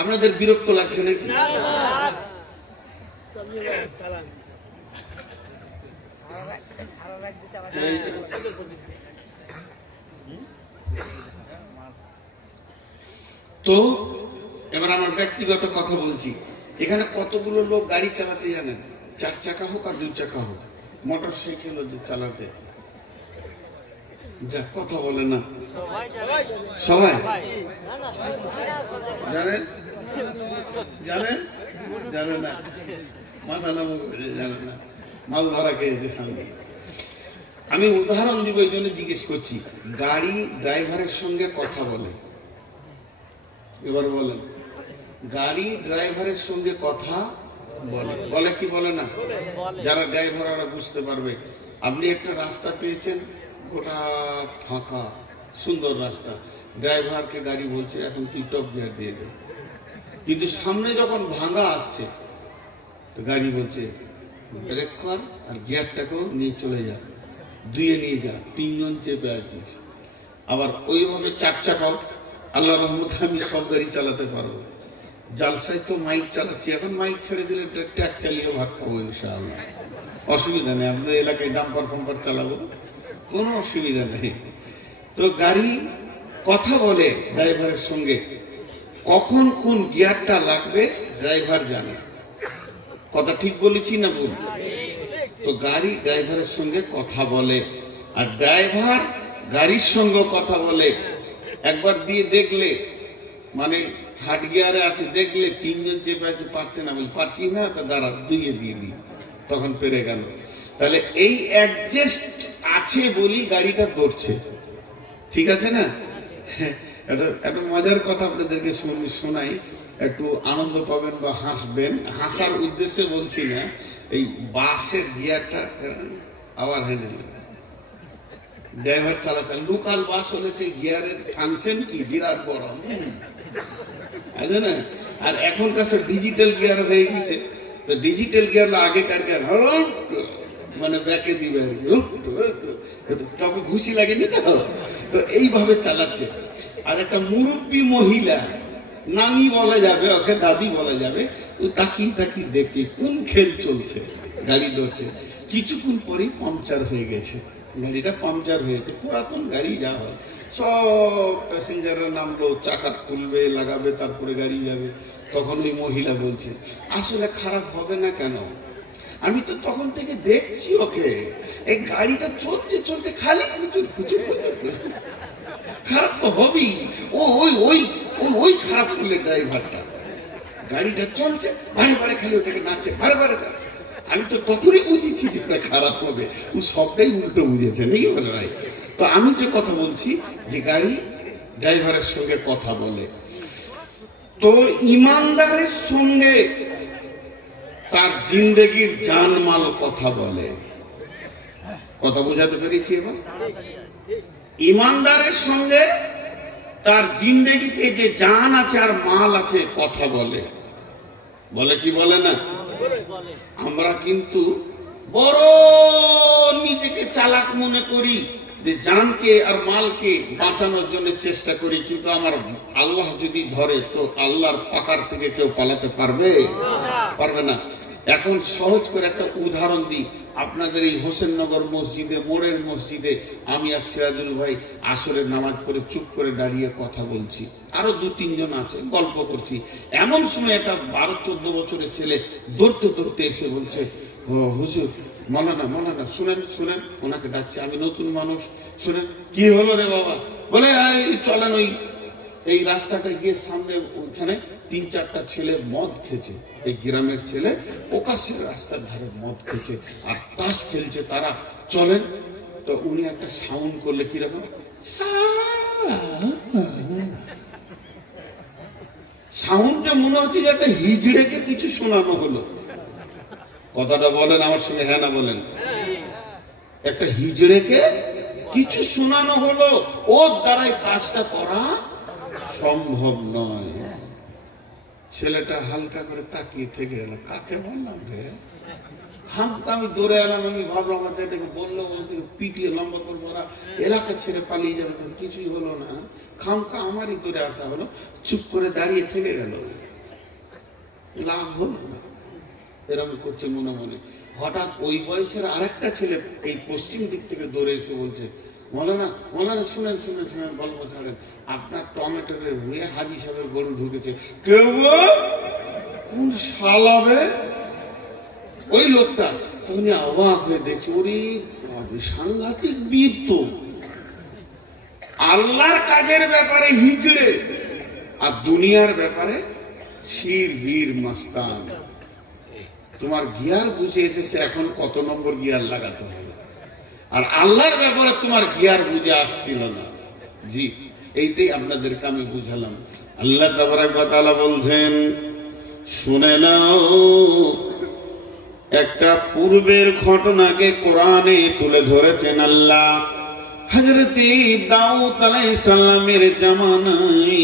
আপনাদের বিরক্ত লাগছে নাকি? তো এবার আমার ব্যক্তিগত কথা বলছি। এখানে কতগুলো লোক গাড়ি চালাতে জানেন? 4 চাকা হোক আর 2 চাকা হোক, মোটর সাইকেল চালাতে যা কথা বলে না সবাই জানেন? জানেন? জানে না, মাথা নামো জানে না, মাল ধরা খেয়েছে সামনে। আমি উদাহরণ দিব, এই জন্য জিজ্ঞেস করছি। গাড়ি ড্রাইভারের সঙ্গে কথা বলে, এবার বলেন, গাড়ি ড্রাইভারের সঙ্গে কথা বলে, বলে কি বলে না? যারা ড্রাইভার ওরা বুঝতে পারবে। আপনি একটা রাস্তা পেয়েছেন, গোটা ফাঁকা সুন্দর রাস্তা, ড্রাইভারকে গাড়ি বলছে এখন তুই টপ গিয়ার দিয়ে দে, কিন্তু সামনে যখন ভাঙা আসছে তো গাড়ি বলছে ব্রেক কর আর গিয়ারটাকেও নিয়ে চলে যা, 2-এ নিয়ে যা, 3 জন চেপে আছিস। আবার ওইভাবে 4 চাকাও, আল্লাহ রহমতে আমি সব গাড়ি চালাতে পারবো। জালসায় তো মাইক চালাচ্ছি, এখন মাইক ছেড়ে দিলে ট্রাক চালিয়ে ভাত খাবো ইনশাআল্লাহ, অসুবিধা নেই। আপনাদের এলাকায় ডাম্পার ফাম্পার চালাবো, কোনো অসুবিধা নেই। তো গাড়ি কথা বলে ড্রাইভারের সঙ্গে, কখন কোন গিয়ারটা লাগবে ড্রাইভার জানে। কথা ঠিক বলেছি না ভুল? তো গাড়ি ড্রাইভারের সঙ্গে কথা বলে, আর ড্রাইভার গাড়ির সঙ্গে কথা বলে। একবার দিয়ে দেখলে, মানে 3rd গিয়ারে আছে, দেখলে 3 জন চেপে আছে, পারছে না, আমি পারছি না, তা দাঁড়া 2-এ দিয়ে দিই, তখন পেরে গেল। তাহলে এই অ্যাডজাস্ট আছে বলি গাড়িটা দৌড়ছে, ঠিক আছে না? একটা মজার কথা আপনাদেরকে শোনাই, একটু আনন্দ পাবেন বা হাসবেন। হাসার উদ্দেশ্যে বলছি না। এই বাসের গিয়ারটা আবার হয় না, ড্রাইভার চালাচাল, লোকাল বাস হলে সেই গিয়ারের ফাংশন কি বিরাট বড়, আছে না? আর এখনকার সব ডিজিটাল গিয়ার হয়ে গেছে। তো ডিজিটাল গিয়ার আগেকার গিয়ার মানে ব্যাকে দিবে, কাউকে ঘুষি লাগেনি তো, তো এইভাবে চালাচ্ছে। আর একটা মুরব্বী মহিলা, নানি বলা যাবে, ওকে দাদি বলা যাবে, তাকিয়ে তাকিয়ে দেখছে কোন খেল চলছে, গাড়ি ধরছে। কিছুক্ষণ পরেই পাংচার হয়ে গেছে, গাড়িটা পাংচার হয়েছে। পুরাতন গাড়ি যা হয়, সব প্যাসেঞ্জাররা নামলো, চাকা খুলবে, লাগাবে, তারপরে গাড়ি যাবে। তখন ওই মহিলা বলছে, আসলে খারাপ হবে না কেন? আমি তো তখন থেকে দেখছি ওকে, এই গাড়িটা চলছে চলছে খালি খুচুর খুচুর খুচুর খুচুর, খারাপ তো হবেই। ওই খারাপ করলে ড্রাইভারটা, গাড়িটা চলছে বারে বারে খালি ওটাকে নাচছে, বারে বারে নাচছে। আমি তো তখনই বুঝেছি যে এটা খারাপ হবে, ও সবটাই উল্টো বুঝেছে নাকি বলে ভাই? তো আমি যে কথা বলছি যে গাড়ি ড্রাইভারের সঙ্গে কথা বলে, তো ইমানদারের সঙ্গে তার জিন্দেগির জানমাল কথা বলে। কথা বোঝাতে পেরেছি? এবার ইমানদারের সঙ্গে তার জিন্দেগিতে যে জান আছে আর মাল আছে কথা বলে, বলে কি বলে না? আমরা কিন্তু বড় নিজেকে চালাক মনে করি, যে জানকে আর মালকে বাঁচানোর জন্য চেষ্টা করি, কিন্তু আমার আল্লাহ যদি ধরে তো আল্লাহর পাকার থেকে কেউ পালাতে পারবে? পারবে না। এখন সহজ করে একটা উদাহরণ দিই। আপনাদের এই হোসেননগর মসজিদে, মোড়ের মসজিদে আমি আর সিরাজুল ভাই আসরের নামাজ পড়ে চুপ করে দাঁড়িয়ে কথা বলছি, আরো 2-3 জন আছে, গল্প করছি। এমন সময় একটা 12-14 বছরের ছেলে দৌড়তে দৌড়তে এসে বলছে, ও হুজুর, মাওলানা শুনেন শুনেন, ওনাকে ডাকছে, আমি নতুন মানুষ, শুনেন। কি হলো রে বাবা? বলে চলেন ওই এই রাস্তাটা গিয়ে সামনে ওইখানে 3-4টা ছেলে মদ খেয়েছে, এই গ্রামের ছেলে প্রকাশ্যের রাস্তার ধারে মদ খেয়েছে আর তাস খেলছে তারা, চলেন। তো উনি একটা সাউন্ড করলে, কিরকম সাউন্ডটা মনে হচ্ছে যে একটা হিজড়েকে কিছু শোনানো হলো। কথাটা বলেন আমার সঙ্গে, হ্যাঁ না বলেন? একটা হিজড়েকে কিছু শোনানো হলো, ওর দ্বারাই কাজটা করা সম্ভব নয়। ছেলেটা হালকা করে তাকিয়ে থেকে গেল, কাকে বললাম রে? আমি দৌড়ে এলাম, আমি ভাবলাম আমাদের দেখে বললো পিটিয়ে লম্বা করবো, ওরা এলাকা ছেড়ে পালিয়ে যাবে, তো কিছুই হলো না, খামকা আমারই দৌড়ে আসা হলো। চুপ করে দাঁড়িয়ে থেকে গেল, লাভ হলো না। এরকম করছে মনে মনে। হঠাৎ ওই বয়সের আরেকটা ছেলে এই পশ্চিম দিক থেকে দৌড়ে এসে বলছে, মৌলানা শুনেন শুনেন শুনেন, গল্প ছাড়েন, আপনার টমেটোর ভুঁয়ে হাজি সাহেবের গরু ঢুকেছে। কেউ কোন শালাবে? ওই লোকটা তখন অবাক হয়ে দেখছে, ওরে সাংঘাতিক বীর তো, আল্লাহর কাজের ব্যাপারে হিজড়ে আর দুনিয়ার ব্যাপারে শির বীর মাস্তান। তোমার গিয়ার বুঝিয়েছে সে এখন কত নম্বর গিয়ার লাগাতে হবে, আর আল্লাহর ব্যাপারে তোমার গিয়ার বুঝে আসছিল না। জি, এইটাই আপনাদেরকে আমি বুঝালাম। আল্লাহ তাবারক ওয়া তাআলা বলছেন, শুনে নাও, একটা পূর্বের ঘটনাকে কোরআনে তুলে ধরেছেন আল্লাহ। হযরতে দাউদ আলাইহিস সালামের জামানায়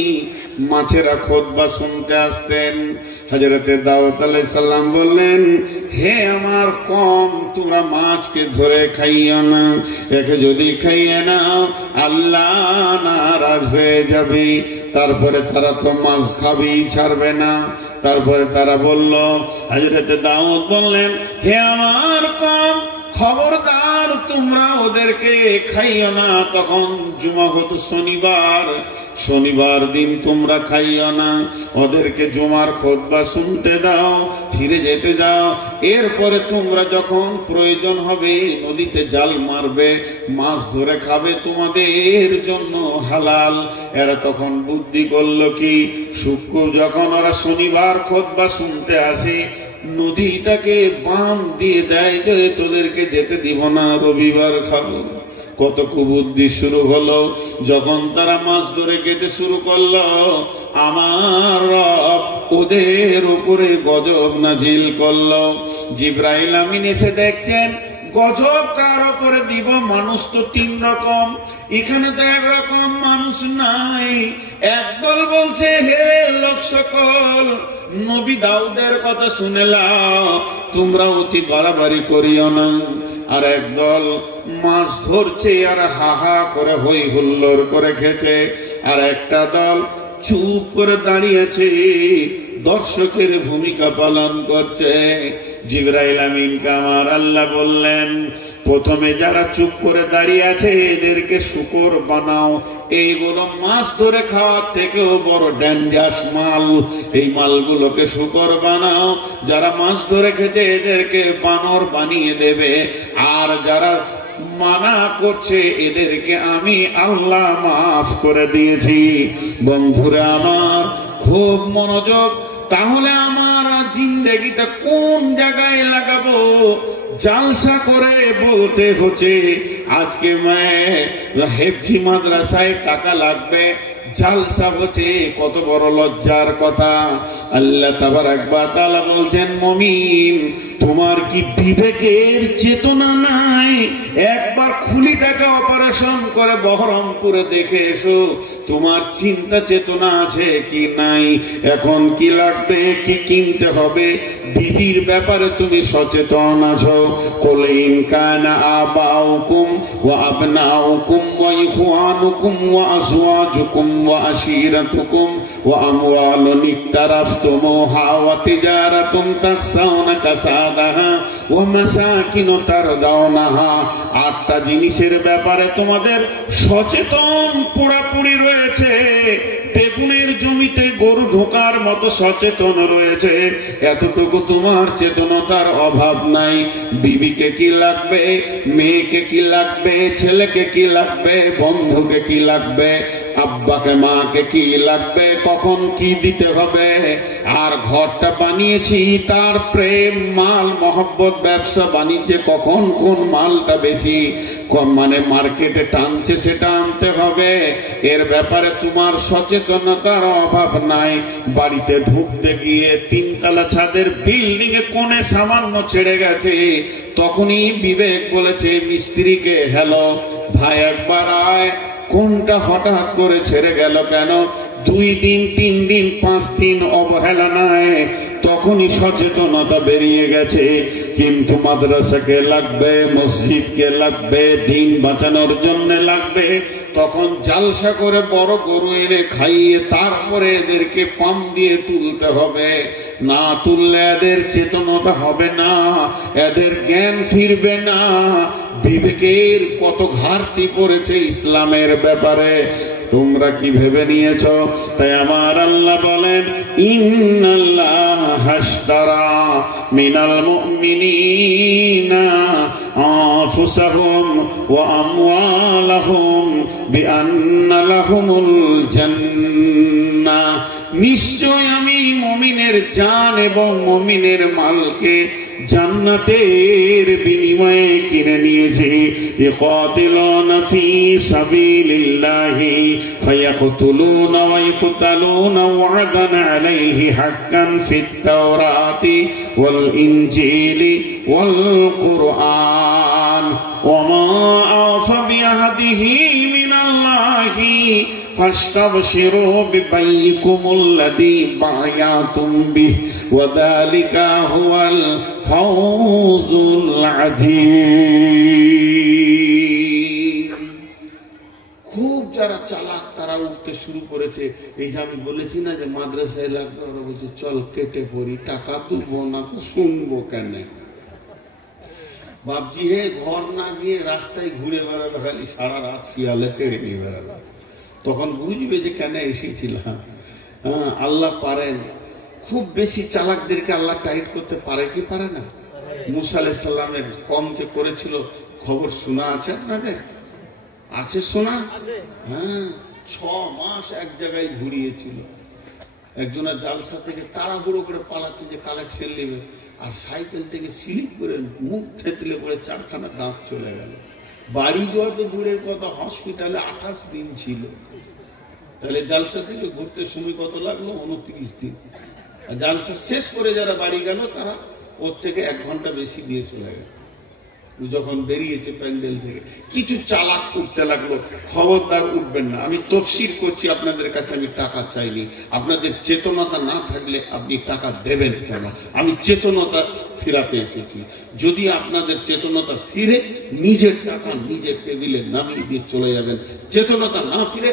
মাছেরা খুতবা শুনতে আসতেন। হযরতে দাউদ আলাইহিস সালাম বললেন, হে আমার কম, তোমরা মাছকে ধরে খাইও না, একে যদি খাইয়ে নাও আল্লাহ নারাজ হয়ে যাবে। তারপরে তারা তো মাছ খাবেই, ছাড়বে না। তারপরে তারা বলল, হযরতে দাউদ বললেন, হে আমার কম, খবরদার তোমরা ওদেরকে খাইও না। তখন জুমা হতো শনিবার দিন তোমরা খাইও না, ওদেরকে জুমার খুতবা শুনতে দাও, ফিরে যেতে দাও। এরপরে তোমরা যখন প্রয়োজন হবে নদীতে জাল মারবে, মাছ ধরে খাবে, তোমাদের জন্য হালাল। এরা তখন বুদ্ধি করলো কি, শুক্র যখন ওরা শনিবার খুতবা শুনতে আসে, নদীটাকে বাঁধ দিয়ে দেয় যে তোদেরকে যেতে দিব না, রবিবার খাবো। কত কুবুদ্ধি শুরু হলো। যখন তারা মাছ ধরে খেতে শুরু করলো, আমার রব ওদের উপরে গজব নাজিল করলো। জিবরাইল আমিন এসে দেখছেন, গজব কার উপরে দিব? মানুষ তো 3 রকম, এখানে তো একরকম মানুষ নাই। একদল বলছে, হে লোক সকল, নবী দাউদের কথা শুনে লাও, তোমরা অতি বাড়াবাড়ি করিও না। আর একদল মাছ ধরছে আর হাহা করে হই হুল্লোড় করে খেছে। আর একটা দল চুপ করে দাঁড়িয়েছে, দর্শকের ভূমিকা পালন করছে। জিবরাইল আমিনকে আমার আল্লাহ বললেন, প্রথমে যারা চুপ করে দাঁড়িয়ে আছে এদেরকে শুকর বানাও। এইগুলো মাছ ধরে খাওয়ার থেকেও বড় ডেঞ্জারাস মাল, এই মালগুলোকে শুকর বানাও। যারা মাছ ধরে খেছে এদেরকে বানর বানিয়ে দেবে। আর যারা মানা করছে এদেরকে আমি আল্লাহ মাফ করে দিয়েছি। বন্ধুরা আমার, খুব মনোযোগ। তাহলে আমার জিন্দেগিটা কোন জায়গায় লাগাবো? জালসা করে বলতে হচ্ছে আজকে হেফজি মাদ্রাসায় টাকা লাগবে, জালসা হচ্ছে, কত বড় লজ্জার কথা। আল্লাহ তাবারক ওয়া তাআলা বলছেন, মুমিন তোমার কি বিবেকের চেতনা নাই? একবার খুলিটাকে অপারেশন করে বহরমপুরে দেখে এসো, তোমার চিন্তা চেতনা আছে কি নাই? এখন কি লাগবে, কি কিনতে হবে, বিবির ব্যাপারে তুমি সচেতন আছো? কুল ইন কানা আবাউকুম ওয়া আবনাউকুম ওয়া ইখওয়ানুকুম ওয়া আজওয়াজুকুম ওয়া আশীরাতুকুম ওয়া আমওয়ালুন ইকতারাফতুমুহা ওয়া তিজারাতুন তাখশাউনা কাসাদাহা ওয়া মাসাকিনু তারদাউনাহা। 8টা জিনিসের ব্যাপারে তোমাদের সচেতন পুরাপুরি রয়েছে। বেগুনের জমিতে গরু ঢোকার মতো সচেতন রয়েছে, এতটুকু তোমার চেতনতার অভাব নাই। বিবিকে কি লাগবে, মেয়েকে কি লাগবে, ছেলেকে কি লাগবে, বন্ধুকে কি লাগবে, আব্বাকে মাকে কি লাগবে, কখন কি দিতে হবে। আর ঘরটা বানিয়েছি, তার প্রেম, মাল, মহব্বত, ব্যবসা বাণিজ্যে কখন কোন মালটা বেশি মানে মার্কেটে টানছে সেটা আনতে হবে। এর ব্যাপারে তোমার সচেতনতার অভাব নাই। বাড়িতে ঢুকতে গিয়ে 3তলা ছাদের বিল্ডিং এ কোণে সামান্য ছেড়ে গেছে, তখনই বিবেক বলেছে মিস্ত্রিকে, হ্যালো ভাই একবার আয়, কোনটা হঠাৎ করে ছেড়ে গেল কেন? 2 দিন 3 দিন 5 দিন অবহেলা নাই, তখনই সচেতনতা বেরিয়ে গেছে। কিন্তু মাদ্রাসাকে লাগবে, মসজিদকে লাগবে, দিন বাঁচানোর জন্য লাগবে, তখন জালসা করে বড় গরু এনে খাইয়ে তারপরে এদেরকে পাম দিয়ে তুলতে হবে। না তুললে এদের চেতনতা হবে না, এদের জ্ঞান ফিরবে না। বিবেকের কত ঘাটতি পড়েছে ইসলামের ব্যাপারে, তোমরা কি ভেবে নিয়েছো? তাই আমার আল্লাহ বলেন, ইন্নাল্লাহ হাশতারা মিনাল মুমিনিনা আনফুসাহুম ওয়া আমওয়ালাহুম বিআন্না লাহুমুল জান্নাহ। নিশ্চয় আমি মুমিনের জান এবং মুমিনের মালকে জান্নাতের বিনিময়ে কিনে নিয়েছি। ইকাতিলুনা ফি সাবিলিল্লাহি ফায়াকতুলুনা ওয়া ইয়াকতালুনা ওয়া'দান আলাইহি হাক্কান ফিত তাওরাতি ওয়াল ইনজিলি ওয়াল কুরআন ওয়া মা আফা বিআহদিহি মিনাল্লাহি ফাস্তাবশিরু বিবাইকুমুল্লাযী বায়াতুম বিহি ওয়া যালিকা হুয়াল ফাওজুল আযীম। খুব যারা চালাক তারা উঠতে শুরু করেছে। এই যে আমি বলেছি না যে মাদ্রাসায় লাগবে, ওরা বলছে চল কেটে পড়ি, টাকা তুলবো না তো শুনবো কেন? বাপজি হে, ঘর না দিয়ে রাস্তায় ঘুরে বেড়াবে, খালি সারা রাত শিয়ালে তেড়ে নিয়ে বেড়াবে, তখন বুঝবে যে কেন এসেছিলাম। হ্যাঁ, আল্লাহ পারেন। খুব বেশি চালাকদেরকে আল্লাহ টাইট করতে পারে কি পারে না? মুসা আলাইহিস সালামের কমকে করেছিল, খবর শোনা আছে আপনাদের? আছে শোনা? হ্যাঁ, 6 মাস এক জায়গায় ঘুরিয়েছিল। একজনের জালসা থেকে তাড়াহুড়ো করে পালাচ্ছে যে কালেকশন নেবে, আর সাইকেল থেকে স্লিপ করে মুখ থেতলে পড়ে 4খানা দাঁত চলে গেল। বাড়ি যাওয়া তো দূরের কথা, হসপিটালে 28 দিন ছিল। তাহলে জালসা থেকে ঘুরতে সময় কত লাগলো? 29 দিন। আর জালসা শেষ করে যারা বাড়ি গেল তারা ওর থেকে 1 ঘন্টা বেশি দিয়ে চলে গেল। যখন বেরিয়েছে প্যান্ডেল থেকে, কিছু চালাক উঠতে লাগলো। খবরদার উঠবেন না। আমি তফসির করছি আপনাদের কাছে, আমি টাকা চাইনি। আপনাদের চেতনতা না থাকলে আপনি টাকা দেবেন কেন? আমি চেতনতা ফিরাতে এসেছি। যদি আপনাদের চেতনতা ফিরে, নিজের টাকা নিজের টেবিলে নামিয়ে দিয়ে চলে যাবেন। চেতনতা না ফিরে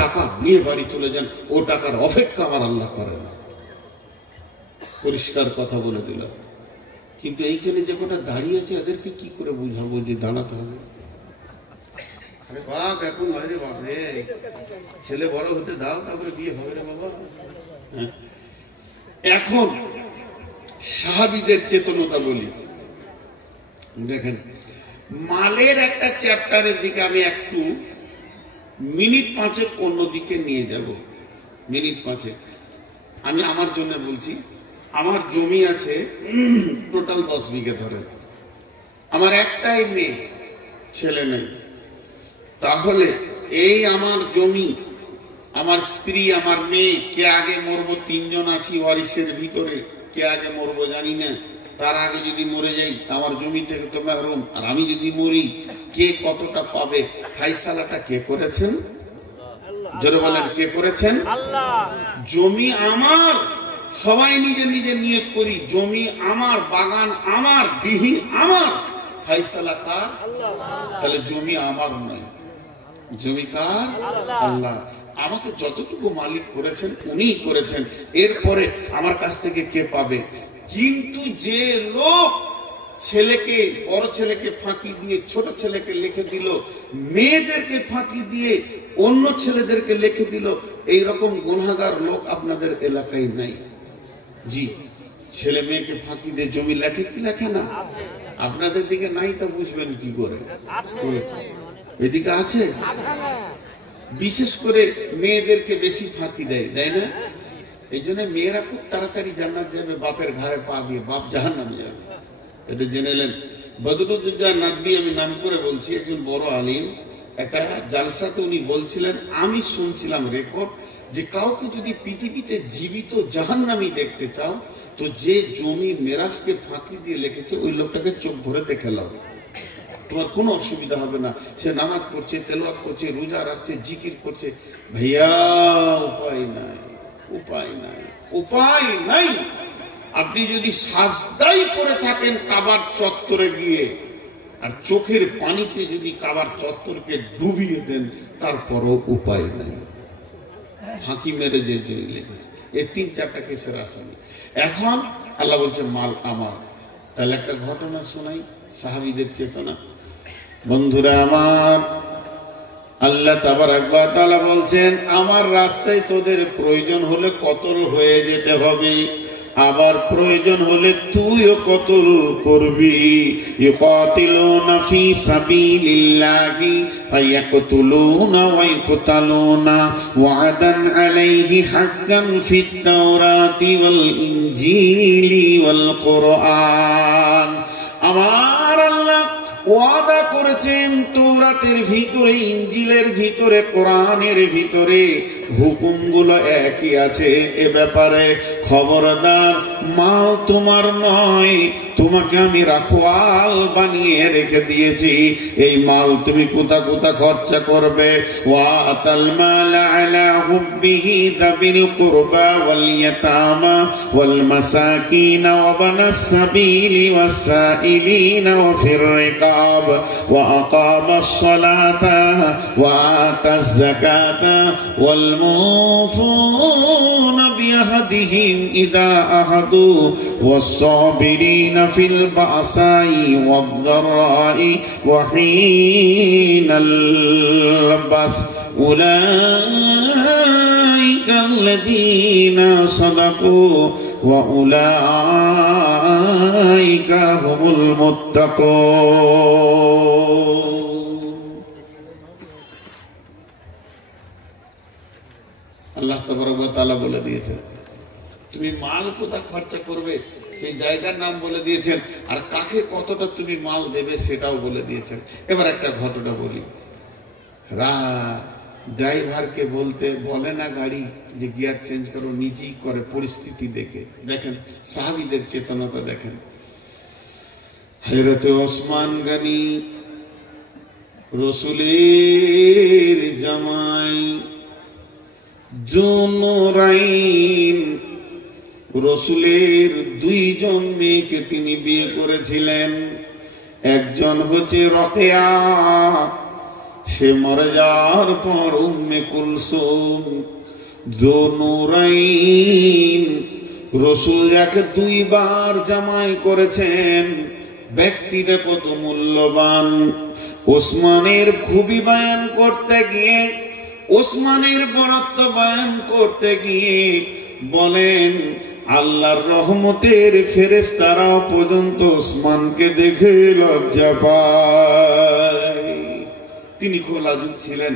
টাকা নিয়ে বাড়ি চলে যান, ও টাকার অপেক্ষা আমার আল্লাহ করে না। পরিষ্কার কথা বলে দিলাম। কিন্তু এইখানে যে কটা দাঁড়িয়েছে এদেরকে কি করে বুঝাবো যে দাঁড়াতে হবে? আরে বাপ, এখন নয় রে বাপ রে, ছেলে বড় হতে দাও, তারপরে বিয়ে হবে রে বাবা। এখন সাহাবীদের চেতনতা বলি। দেখেন, মালের একটা চ্যাপ্টারের দিকে আমি একটু মিনিট 5 অন্যদিকে নিয়ে যাব। মিনিট 5 আমি আমার জন্য বলছি। আমার জমি আছে টোটাল 10 বিঘে ধরে। আমার একটাই মেয়ে, ছেলে নেই। তাহলে এই আমার জমি আমার স্ত্রী, আমার মেয়ে, কে আগে মরবো, তিনজন আছি ওয়ারিসের ভিতরে, কে আগে মরবো জানি না। তার আগে যদি মরে যাই আমার জমি থেকে তো মাহরুম, আর আমি যদি মরি কে কতটা পাবে, ফাইসালাটা কে করেছেন? জোরে বলেন, কে করেছেন? আল্লাহ। জমি আমার, সবাই নিজে নিজে নিয়ত করি, জমি আমার, বাগান আমার, বিহি আমার, ফাইসালা কার? তাহলে জমি আমার নয়, জমি কার? আল্লাহ। আমাকে যতটুকু মালিক করেছেন উনিই করেছেন, এরপরে আমার কাছ থেকে কে পাবে? কিন্তু যে লোক ছেলেকে, বড় ছেলেকে ফাঁকি দিয়ে ছোট ছেলেকে লিখে দিল, মেয়েদেরকে ফাঁকি দিয়ে অন্য ছেলেদেরকে লিখে দিল, এইরকম গুনাহগার লোক আপনাদের এলাকায় নাই? জি, ছেলে মেয়েকে ফাঁকি দিয়ে জমি লেখে কি লেখে না? আপনাদের দিকে নাই তা বুঝবেন কি করে? এদিকে আছে। বিশেষ করে মেয়েদেরকে বেশি ফাঁকি দেয়, তাই না? এই জন্য মেয়েরা খুব তাড়াতাড়ি জান্নাত যাবে, বাপের ঘাড়ে পা দিয়ে, বাপ জাহান্নামে যাবে। এটা জেনে নেন। বদরুদ্দোজা নাদবি, আমি নাম করে বলছি, একজন বড় আলিম, একটা জালসাতে উনি বলছিলেন, আমি শুনছিলাম রেকর্ড, যে কাউকে যদি পৃথিবীতে জীবিত জাহান্নামী দেখতে চাও তো যে জমি মেরাজকে ফাঁকি দিয়ে লিখেছে ওই লোকটাকে চোখ ভরে দেখে নাও, তোমার কোনো অসুবিধা হবে না। সে নামাজ পড়ছে, তেলাওয়াত করছে, রোজা রাখছে, জিকির করছে। ভাইয়া উপায় নাই, উপায় নাই, উপায় নাই। আপনি যদি সাজদাই করে থাকেন কাবার চত্বরে গিয়ে, আর চোখের পানিতে যদি কাবার চত্বরকে ডুবিয়ে দেন, তারপরও উপায় নাই। ফাঁকি মেরে যে লিখেছে, এই 3-4টা কেসের আসামি। এখন আল্লাহ বলছে মাল আমার। তাহলে একটা ঘটনা শোনাই, সাহাবীদের চেতনা। বন্ধুরা আমার, আল্লাহ তাবারক ওয়া তাআলা বলছেন, আমার রাস্তায় তোদের প্রয়োজন হলে কতল হয়ে যেতে হবে, আবার প্রয়োজন হলে তুইও কতল করবি। ইউকাতিলুনা ফি সাবিলিল্লাহি ফায়াকতুলুনা ওয়া ইউকতালুনা ওয়া'দান আলাইহি হাক্কান ফিত তাওরাতি ওয়াল ইনজিলি ওয়াল কুরআন। আমার আল্লাহ ওয়াদা করেছেন তাওরাতের ভিতরে, ইনজিলের ভিতরে, কোরআনের ভিতরে হুকুমগুলো একই আছে। এ ব্যাপারে খবরদার, মাল তোমার নয়, তোমাকে আমি রাখওয়াল বানিয়ে রেখে দিয়েছি। এই মাল তুমি কোথা কোথা খরচা করবে। ওয়াতাল মাল আলা হুব্বিহি যাবিল কুরবা ওয়াল ইয়াতামা ওয়াল মাসাকিন ওয়া বানাস সাবিলি ওয়াস সাইলিনা ওয়া ফির রিকাব ওয়া আকামাস সালাতা ওয়া আতাজ যাকাতা ওয়াল মুফুনা বিআহদিহিম ইযা আহাদু ওয়াস সাবিরিনা ফিল বাসাই ওয়াদ দারাই ওয়া হিনাল বাস উলাইকা আল্লাযীনা সাদাকু ওয়া উলাইকা হুমুল মুত্তাকুন। আল্লাহ তাবারক ওয়া তাআলা বলে দিয়েছেন তুমি মাল কোথা খরচা করবে, সেই জায়গার নাম বলে দিয়েছেন, আর কাকে কতটা তুমি মাল দেবে সেটাও বলে দিয়েছেন। এবার একটা ঘটনা বলি। ড্রাইভারকে বলে না গাড়ি যে গিয়ার চেঞ্জ করো, নিজেই করে পরিস্থিতি দেখে। দেখেন সাহাবীদের চেতনাটা দেখেন। হযরত ওসমান গনি, রাসূলের জামাই, জুনুরাইন, রাসূলের 2 জন মেয়েকে তিনি বিয়ে করেছিলেন। একজন হচ্ছে রকেয়া, সে মরে যাওয়ার পর উম্মে কুলসুম। জুনুরাইন, রাসূল যাকে 2 বার জামাই করেছেন, ব্যক্তিটা কত মূল্যবান। ওসমানের খুবই বয়ান করতে গিয়ে, ওসমানের বরত্ব বয়ান করতে গিয়ে বলেন, আল্লাহর রহমতের ফেরেশতারাও পর্যন্ত ওসমানকে দেখে লজ্জা পায়। তিনি খুব লাজুক ছিলেন।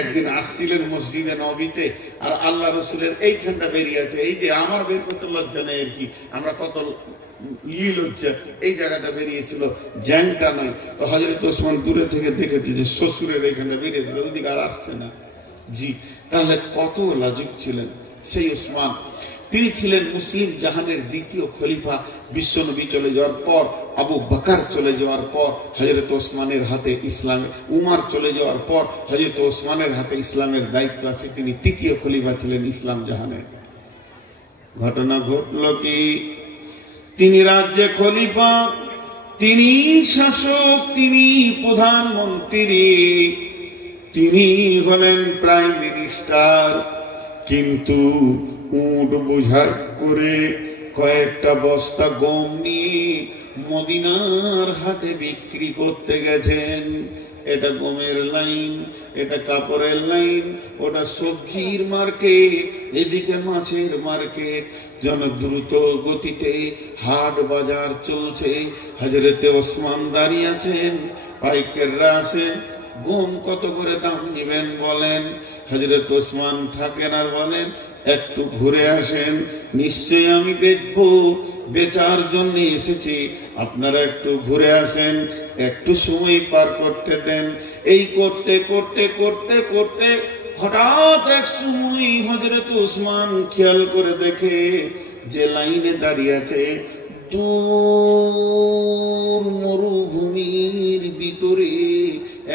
একদিন আসছিলেন মসজিদে নবীতে, আর আল্লাহ রসুলের এইখানটা বেরিয়ে আছে, এই যে আমার বের করতে লজ্জা নেই আর কি, আমরা কত লজ্জা, এই জায়গাটা বেরিয়েছিল, জ্যাংটা নয়। তো হযরত ওসমান দূরে থেকে দেখেছে যে শ্বশুরের এইখানটা বেরিয়েছিল, ওদিকে আর আসছে না। জি, তাহলে কত লাজুক ছিলেন সেই ওসমান। তিনি ছিলেন মুসলিম জাহানের দ্বিতীয় খলিফা। বিশ্বনবী চলে যাওয়ার পর, আবু বকর চলে যাওয়ার পর হযরত ওসমানের হাতে ইসলামে, উমর চলে যাওয়ার পর হযরত ওসমানের হাতে ইসলামের দায়িত্ব আছে। তিনি তৃতীয় খলিফা ছিলেন ইসলাম জাহানের। ঘটনা ঘটল কি, তিনি রাজ্যে খলিফা, তিনি শাসক, তিনি প্রধানমন্ত্রী, তিনি হলেন প্রাইম মিনিস্টার। কিন্তু উট বোঝাই করে কয়েকটা বস্তা গম নিয়ে মদিনার হাটে বিক্রি করতে গেছেন। এটা গমের লাইন, এটা কাপড়ের লাইন, ওটা সবজির মার্কেট, এদিকে মাছের মার্কেট। যেন দ্রুত গতিতে হাট বাজার চলছে। হযরতে ওসমান দাঁড়িয়ে আছেন, পাইকাররা আছেন, গম কত করে দাম নেবেন বলেন। হযরত ওসমান থাকেন আর বলেন, একটু ঘুরে আসেন, নিশ্চয়ই আমি বেচবো, বেচার জন্য এসেছি, আপনারা একটু ঘুরে আসেন, একটু সময় পার করতে দেন। এই করতে করতে করতে করতে হঠাৎ এক সময় হযরত ওসমান খেয়াল করে দেখে যে লাইনে দাঁড়িয়ে আছে, দূর মরুভূমির ভিতরে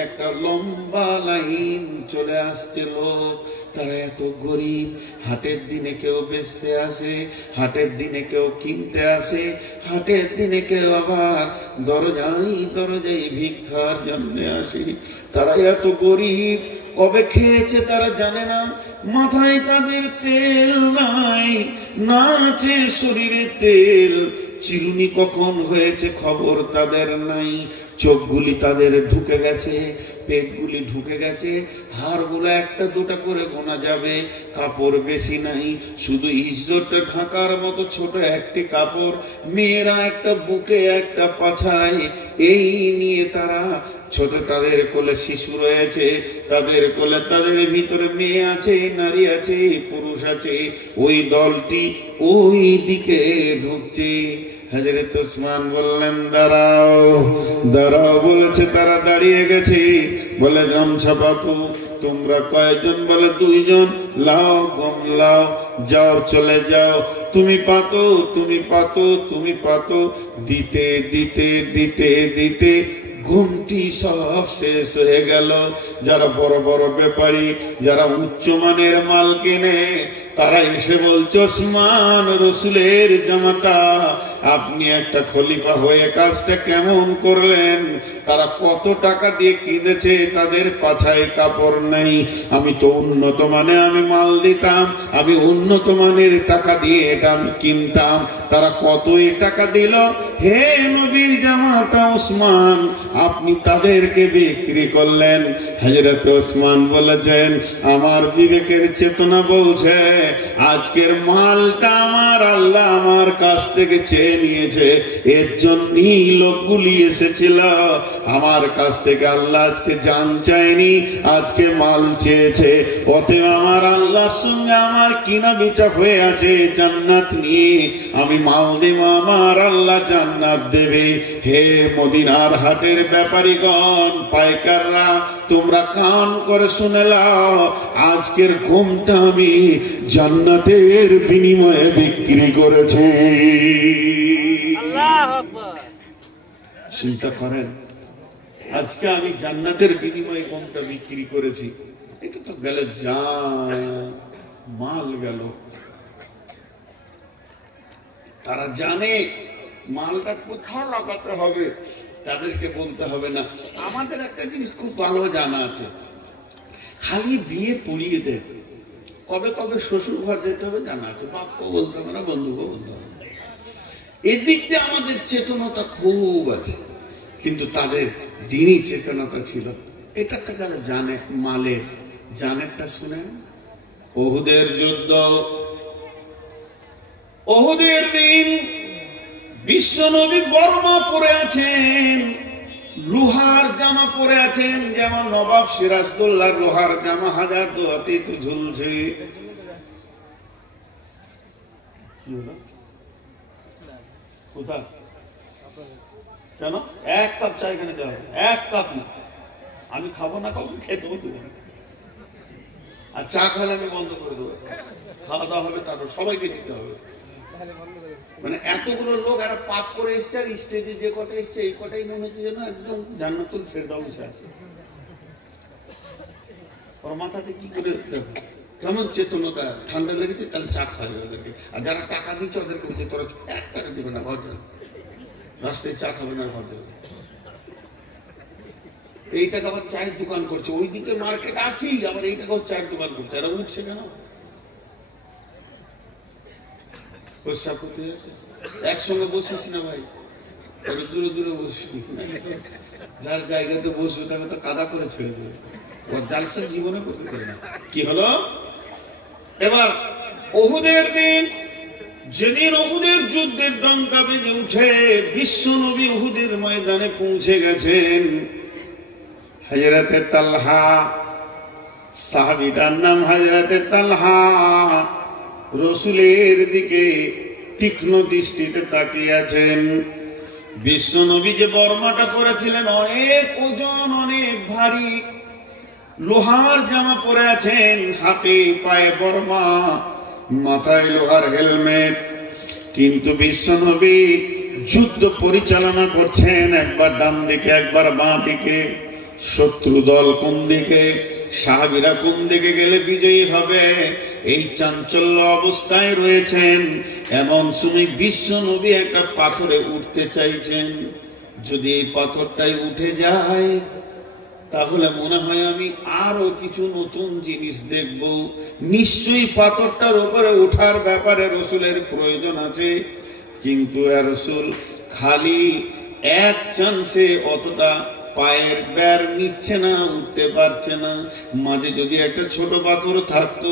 একটা লম্বা লাইন চলে আসছে লোক। তারা এত গরিব, হাটের দিনে কেউ বেচতে আসে, হাটের দিনে কেউ কিনতে আসে, হাটের দিনে কেউ আবার দরজায় দরজায় ভিক্ষার জন্য আসে। তারা এত গরিব, কবে খেয়েছে তারা জানে না, মাথায় তাদের তেল নাই, না আছে শরীরে তেল, চিরুনি কখন হয়েছে খবর তাদের নাই, চোখগুলি তাদের ঢুকে গেছে, পেটগুলি ঢুকে গেছে, হাড়গুলো একটা দুটা করে গোনা যাবে, কাপড় বেশি নাই, শুধু ইজ্জতটা ঢাকার মতো ছোট একটি কাপড়, মেয়েরা একটা বুকে একটা পাছায়, এই নিয়ে তারা ছোট, তাদের কোলে শিশু রয়েছে, তাদের কোলে তাদের ভিতরে মেয়ে আছে, নারী আছে, পুরুষ আছে, ওই দলটি ওই দিকে ঢুকছে। হযরত ওসমান বললেন, দাঁড়াও দাঁড়াও। বলেছে, তারা দাঁড়িয়ে গেছে। বলে, গামছা পাতো। তোমরা কয়জন? বলে, 2 জন। লাও গম লাও, যাও চলে যাও, তুমি পাতো তুমি পাতো তুমি পাতো। দিতে দিতে দিতে দিতে ঘুমটি সব শেষ হয়ে গেল। যারা বড় বড় ব্যাপারী, যারা উচ্চমানের মাল কেনে, তারা এসে বলছে, ওসমান রসুলের জামাতা, আপনি একটা খলিফা হয়ে কাজটা কেমন করলেন? তারা কত টাকা দিয়ে কিনেছে, তাদের পাছায় কাপড় নেই। আমি তো উন্নত মানে আমি মাল দিতাম, আমি উন্নত মানের টাকা দিয়ে এটা আমি কিনতাম, তারা কতই টাকা দিল। হে নবীর জামাতা ওসমান, আপনি তাদেরকে বিক্রি করলেন। হযরত ওসমান বলেছেন, আমার বিবেকের চেতনা বলছে আজকের মালটা আমার আল্লাহ আমার কাছ থেকে চেয়ে নিয়েছে, এর জন্যই লোকগুলি এসেছিল। আমার কাছ থেকে আল্লাহ আজকে জান চায়নি, আজকে মাল চেয়েছে। অতএব আমার আল্লাহর সঙ্গে আমার কিনা বেচা হয়ে আছে জান্নাত নিয়ে, আমি মাল দেব, আমার আল্লাহ জান্নাত দেবে। হে মদিনার হাটের ব্যাপারীগণ, পাইকাররা, তোমরা কান করে শুনে নাও, আজকের ঘুমটা আমি জান্নাতের বিনিময়ে বিক্রি করেছি। আল্লাহু আকবার। চিন্তা করেন, আজকে আমি জান্নাতের বিনিময়ে ঘুমটা বিক্রি করেছি। এটা তো গেল জান মাল গেল। তারা জানে মালটা কোথাও লাগাতে হবে, তাদেরকে বলতে হবে না। আমাদের একটা জিনিস খুব ভালো জানা আছে, খালি বিয়ে পড়িয়ে দেয়, কবে কবে শ্বশুর ঘর যেতে হবে জানা আছে, বাপকেও বলতে হবে না, বন্ধুকেও বলতে হবে না। এদিক দিয়ে আমাদের চেতনতা খুব আছে, কিন্তু তাদের দিনই চেতনতা ছিল। এটা তো যারা জানে মালে, জানেরটা শুনেন। ওহুদের যুদ্ধ, ওহুদের দিন বিশ্বনবী বর্মা পরে আছেন, লোহার জামা পরে আছেন, যেমন নবাব সিরাজদৌল্লাহ লোহার জামা হাজার দোয়াতে তো ঝুলছে। কোথায় কেন? 1 কাপ চা এখানে দেওয়া হবে, 1 কাপ না। আমি খাবো না, কাউকে খেতে বলবো। আর চা খাওয়া আমি বন্ধ করে দেবো, খাওয়া দাওয়া হবে তারপর সবাইকে দিতে হবে। মানে এতগুলো লোক এরা পাপ করে এসছে, আর স্টেজে যে কটা এসছে এই কটাই মনে হচ্ছে যেন একদম জান্নাতুল ফেরদাউসে আছে। ওর মাথাতে কি করে কেমন চেতনতা, ঠান্ডা লেগেছে তাহলে চা খাওয়া ওদেরকে, আর যারা টাকা দিচ্ছে ওদেরকে বলছে তোরা 1 টাকা দেবে না, ঘর যাবে রাস্তায় চা খাবে না, ঘর যাবে। এই টাকা আবার চায়ের দোকান করছে, ওইদিকে মার্কেট আছেই, আবার এই টাকা চায়ের দোকান করছে, এরা উঠছে কেন? প্রস্তাব করতে যাচ্ছে, একসঙ্গে বসিস না ভাই, দূরে দূরে বসবি, যার জায়গাতে বসবে তাকে তো কাদা করে ছেড়ে দেবে, ওর জালসা জীবনে করতে পারে না। কি হলো এবার উহুদের দিন, যেদিন উহুদের যুদ্ধের ডঙ্কা বেজে উঠে, বিশ্ব নবী উহুদের ময়দানে পৌঁছে গেছেন। হযরতে তালহা, সাহাবীটার নাম হযরতে তালহা, রাসূলের দিকে তীক্ষ্ণ দৃষ্টিতে তাকিয়ে আছেন। বিশ্ব নবী যে বর্মাটা পরেছিলেন অনেক ওজন, অনেক ভারী, লোহার জামা পরে আছেন, হাতে পায়ে বর্মা, মাথায় লোহার হেলমেট, কিন্তু বিশ্ব নবী যুদ্ধ পরিচালনা করছেন, একবার ডান দিকে একবার বাঁ দিকে, শত্রু দল কোন দিকে, সাহাবীরা কোন দিকে গেলে বিজয়ী হবে, এই চাঞ্চল্য অবস্থায় রয়েছেন। এমন সময় বিশ্ব নবী একটা পাথরে উঠতে চাইছেন, যদি এই পাথরটাই উঠে যায় তাহলে মনে হয় আমি আরো কিছু নতুন জিনিস দেখব, নিশ্চয়ই পাথরটার উপরে ওঠার ব্যাপারে রাসূলের প্রয়োজন আছে। কিন্তু রাসূল খালি এক চান্সে অতটা পায়ের বের নিচ্ছে না, উঠতে পারছে না। মাঝে যদি একটা ছোট পাথর থাকতো,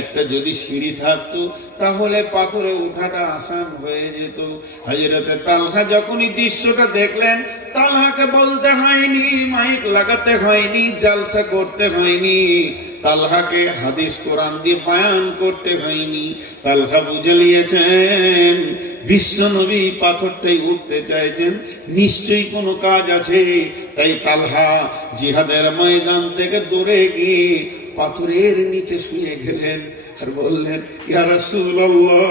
একটা যদি সিঁড়ি থাকতো, তাহলে পাথরে ওঠাটা আসান হয়ে যেত। হযরতে তালহা যখনই দৃশ্যটা দেখলেন, তালহাকে বলতে হয়নি, মাইক লাগাতে হয়নি, জালসা করতে হয়নি, তালহাকে হাদিস কোরআন দিয়ে বয়ান করতে হয়নি। তালহা বুঝে নিয়েছেন বিশ্ব নবী পাথরটাই উঠতে চাইছেন, নিশ্চয়ই কোনো কাজ আছে। তাই তালহা জিহাদের ময়দান থেকে দৌড়ে গিয়ে পাথরের নিচে শুয়ে গেলেন আর বললেন, ইয়া রাসূলুল্লাহ,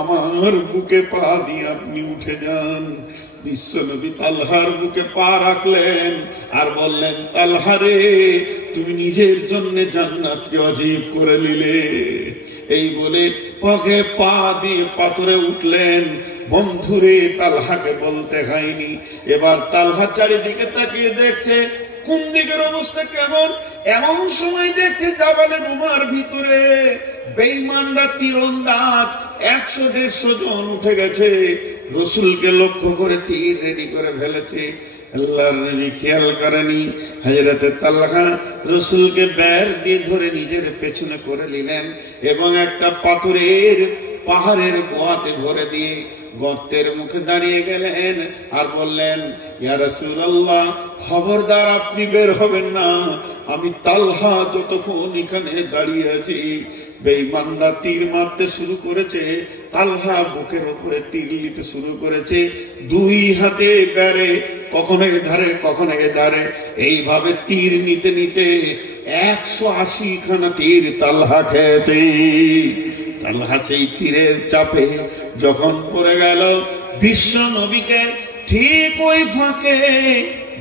আমার বুকে পা দিয়ে আপনি উঠে যান। বিশ্ব নবী তালহার বুকে পা রাখলেন আর বললেন, তালহা রে, তুমি নিজের জন্য জান্নাতকে ওয়াজিব করে নিলে। এই বলে পগে পা দিয়ে পাথরে উঠলেন। বন্ধুরে, তালহাকে বলতে হয়নি। এবার তালহা চারিদিকে তাকিয়ে দেখছে কোন দিকের অবস্থা কেমন। এমন সময় দেখছে জাবালে রুমার ভিতরে বেঈমানরা তীরন্দাজ 100-150 জন উঠে গেছে, রাসূলকে লক্ষ্য করে তীর রেডি করে ফেলেছে। আল্লাহর নবী খেয়াল করেনি। হযরতে তালহা রাসূলকে বের দিয়ে ধরে নিজের পেছনে করে নিলেন এবং একটা পাথরের পাহাড়ের গোয়াতে ভরে দিয়ে গর্তের মুখে দাঁড়িয়ে গেলেন আর বললেন, ইয়া রাসূলুল্লাহ, খবরদার আপনি বের হবেন না, আমি তালহা যতক্ষণ এখানে দাঁড়িয়ে আছি। বেঈমানরা তীর মারতে শুরু করেছে, তালহা বুকের উপরে তীর নিতে শুরু করেছে, দুই হাতে বেড়ে কখনো ধারে কখনো ধারে, এইভাবে তীর নিতে নিতে 180 খানা তীর তালহা খেয়েছে। তালহা সেই তীরের চাপে যখন পড়ে গেল, বিশ্ব নবীকে ঠিক ওই ফাঁকে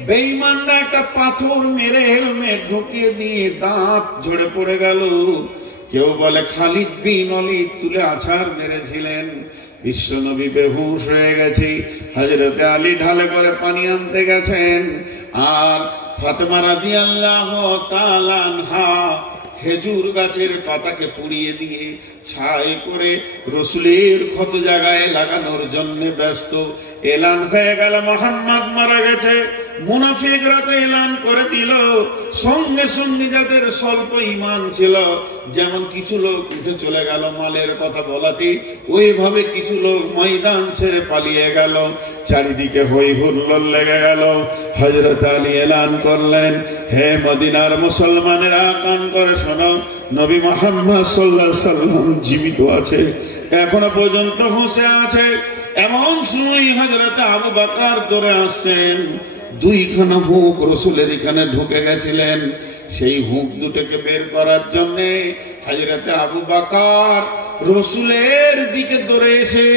বেঈমানরা একটা পাথর মেরে হেলমেট ঢুকিয়ে দিয়ে দাঁত ঝরে পড়ে গেল। কেউ বলে খালিদ বিন ওলীদ তুলে আছাড় মেরেছিলেন। বিশ্ব নবী বেহুশ হয়ে গেছে। হযরতে আলী ঢালে করে পানি আনতে গেছেন আর ফাতেমা রাদিয়াল্লাহু তাআলা আনহা খেজুর গাছের পাতাকে পুড়িয়ে দিয়ে ছাই করে রাসূলের ক্ষত জায়গায় লাগানোর জন্য ব্যস্ত। এলান হয়ে গেল মুহাম্মদ মারা গেছে। মুনাফিকরা তো এলান করে দিল। সঙ্গে সঙ্গে যাদের স্বল্প ঈমান ছিল, যেমন কিছু লোক উঠে চলে গেল মালের কথা বলাতে, ওইভাবে কিছু লোক ময়দান ছেড়ে পালিয়ে গেল। চারিদিকে হই হুল্লোড় লেগে গেল। হযরত আলী এলান করলেন, হে মদিনার মুসলমানেরা, কান করে শোনো, নবী মুহাম্মদ সাল্লাল্লাহু আলাইহি সাল্লাম জীবিত আছে, এখনো পর্যন্ত হুঁশে আছে। এমন সময় হযরত আবু বকর দৌড়ে আসছেন। দুইখানা হুক রসুলের এখানে ঢুকে গেছিলেন। সেই হুক দুটোকে বের করার জন্য হযরতে আবু বকর রসুলের দিকে দৌড়ে এসে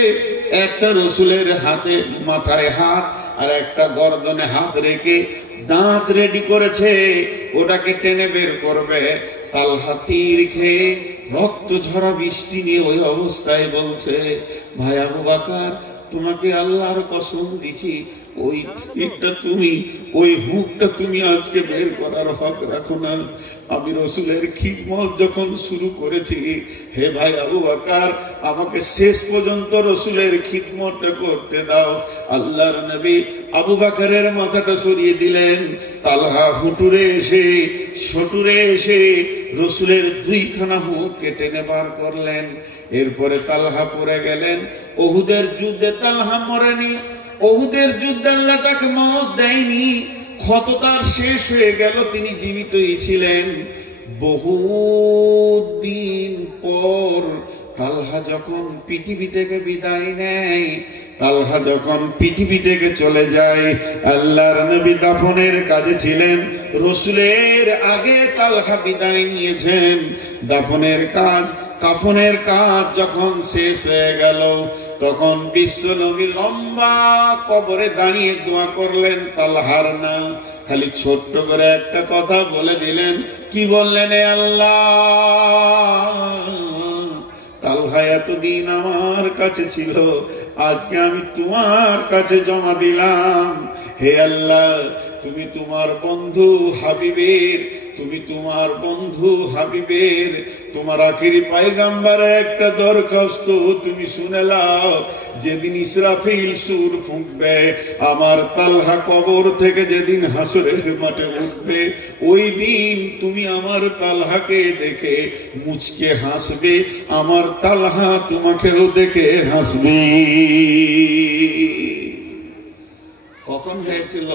একটা রসুলের হাতে মাথায় হাত আর একটা গর্দনে হাত রেখে দাঁত রেডি করেছে, ওটাকে টেনে বের করবে। তালহা তীর খেয়ে রক্ত ঝরা বৃষ্টি নিয়ে ওই অবস্থায় বলছে, ভাই আবু বকর, তোমাকে আল্লাহর কসম দিছি, ওই তীরটা তুমি, ওই হুকটা তুমি আজকে বের করার হক রাখো না। আমি রসুলের খিদমত যখন শুরু করেছি, হে ভাই আবু বকর, আমাকে শেষ পর্যন্ত রসুলের খিদমতটা করতে দাও। আল্লাহর নবী আবু বকরের মাথাটা সরিয়ে দিলেন। তালহা হুটুরে এসে রসুলের দুইখানা হুক কেটে বার করলেন। এরপরে তালহা পড়ে গেলেন। উহুদের যুদ্ধে তালহা মরেনি, উহুদের যুদ্ধে আল্লাহ তাকে মওত দেয়নি, ক্ষত তার শেষ হয়ে গেল, তিনি জীবিতই ছিলেন। বহুদিন পর তালহা যখন পৃথিবী থেকে বিদায় নেয়, তালহা যখন পৃথিবী থেকে চলে যায়, আল্লাহর নবী দাফনের কাজে ছিলেন। রসুলের আগে তালহা বিদায় নিয়েছেন। দাফনের কাজ, কাফনের কাজ যখন শেষ হয়ে গেল, তখন বিশ্ব নবী লম্বা কবরে দাঁড়িয়ে দোয়া করলেন, তালহার না, খালি ছোট্ট করে একটা কথা বলে দিলেন। কি বললেন? আল্লাহ, তালহা এতদিন আমার কাছে ছিল, আজকে আমি তোমার কাছে জমা দিলাম। হে আল্লাহ, তুমি তোমার বন্ধু হাবিবের, তোমার আখিরি পয়গম্বরের একটা দরখাস্ত তুমি শুনে নাও। যেদিন ইসরাফিল সুর ফুঁকবে, আমার তালহা কবর থেকে যেদিন হাসরের মাঠে উঠবে, ওই দিন তুমি আমার তালহাকে দেখে মুচকে হাসবে, আমার তালহা তোমাকেও দেখে হাসবে। কখন হয়েছিল?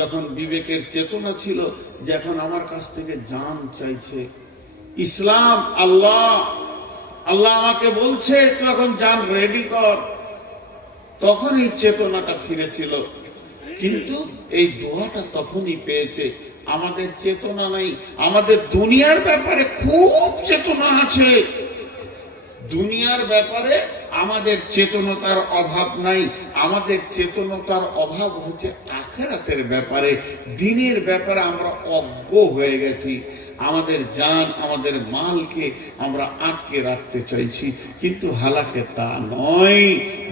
যখন বিবেকের চেতনা ছিল, যখন আমার কাছ থেকে জান চাইছে। ইসলাম, আল্লাহ আমাকে বলছে তুই এখন জান রেডি কর, তখন এই চেতনাটা ফিরেছিল। কিন্তু এই দোয়াটা তখনই পেয়েছে। আমাদের চেতনা নাই। আমাদের দুনিয়ার ব্যাপারে খুব চেতনা আছে, দুনিয়ার ব্যাপারে আমাদের চেতনতার অভাব নাই। আমাদের চেতনতার অভাব হচ্ছে আখিরাতের ব্যাপারে, দিনের ব্যাপারে আমরা অজ্ঞ হয়ে গেছি। আমাদের জান, আমাদের মালকে আমরা আটকে রাখতে চাইছি, কিন্তু হালাকে তা নয়।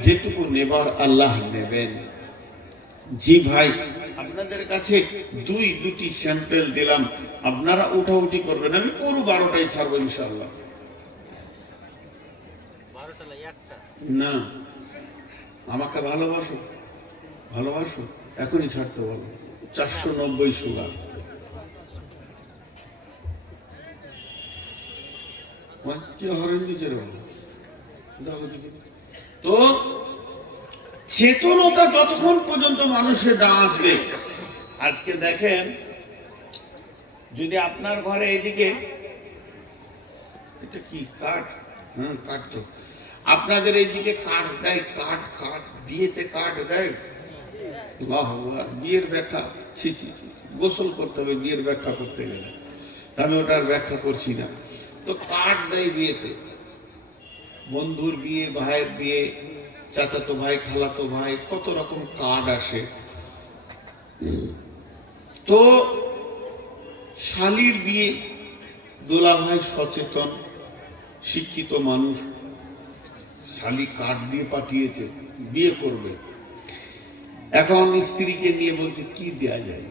যেটুকু নেবার আল্লাহ নেবেন। জি ভাই, আপনাদের কাছে দুটি স্যাম্পল দিলাম, আপনারা উঠাউঠি করবেন। আমি পুরো 12টাই ছাড়বো ইনশাআল্লাহ। না, আমাকে ভালোবাসো, এখনই ছাড়তে বলো। 490 সুগার। তো চেতনতা যতক্ষণ পর্যন্ত মানুষের না আসবে। আজকে দেখেন, যদি আপনার ঘরে এদিকে, এটা কি কাঠ? হ্যাঁ, কাঠ। তো আপনাদের এইদিকে কাঠ দেয়, কাঠ বিয়েতে কাঠ দেয়। বিয়ের ব্যাখ্যা, গোসল করতে হবে বিয়ের ব্যাখ্যা করতে গেলে, আমি ওটার ব্যাখ্যা করছি না। তো কাঠ দেয় বিয়েতে, বন্ধুর বিয়ে, ভাইয়ের বিয়ে, চাচাতো ভাই, খালাতো ভাই, কত রকম কার্ড আসে। তো শালির বিয়ে, দোলা ভাই সচেতন শিক্ষিত মানুষ, শালি কার্ড দিয়ে পাঠিয়েছে, বিয়ে করবে। এখন স্ত্রীকে নিয়ে বলছে কি দেয়া যায়,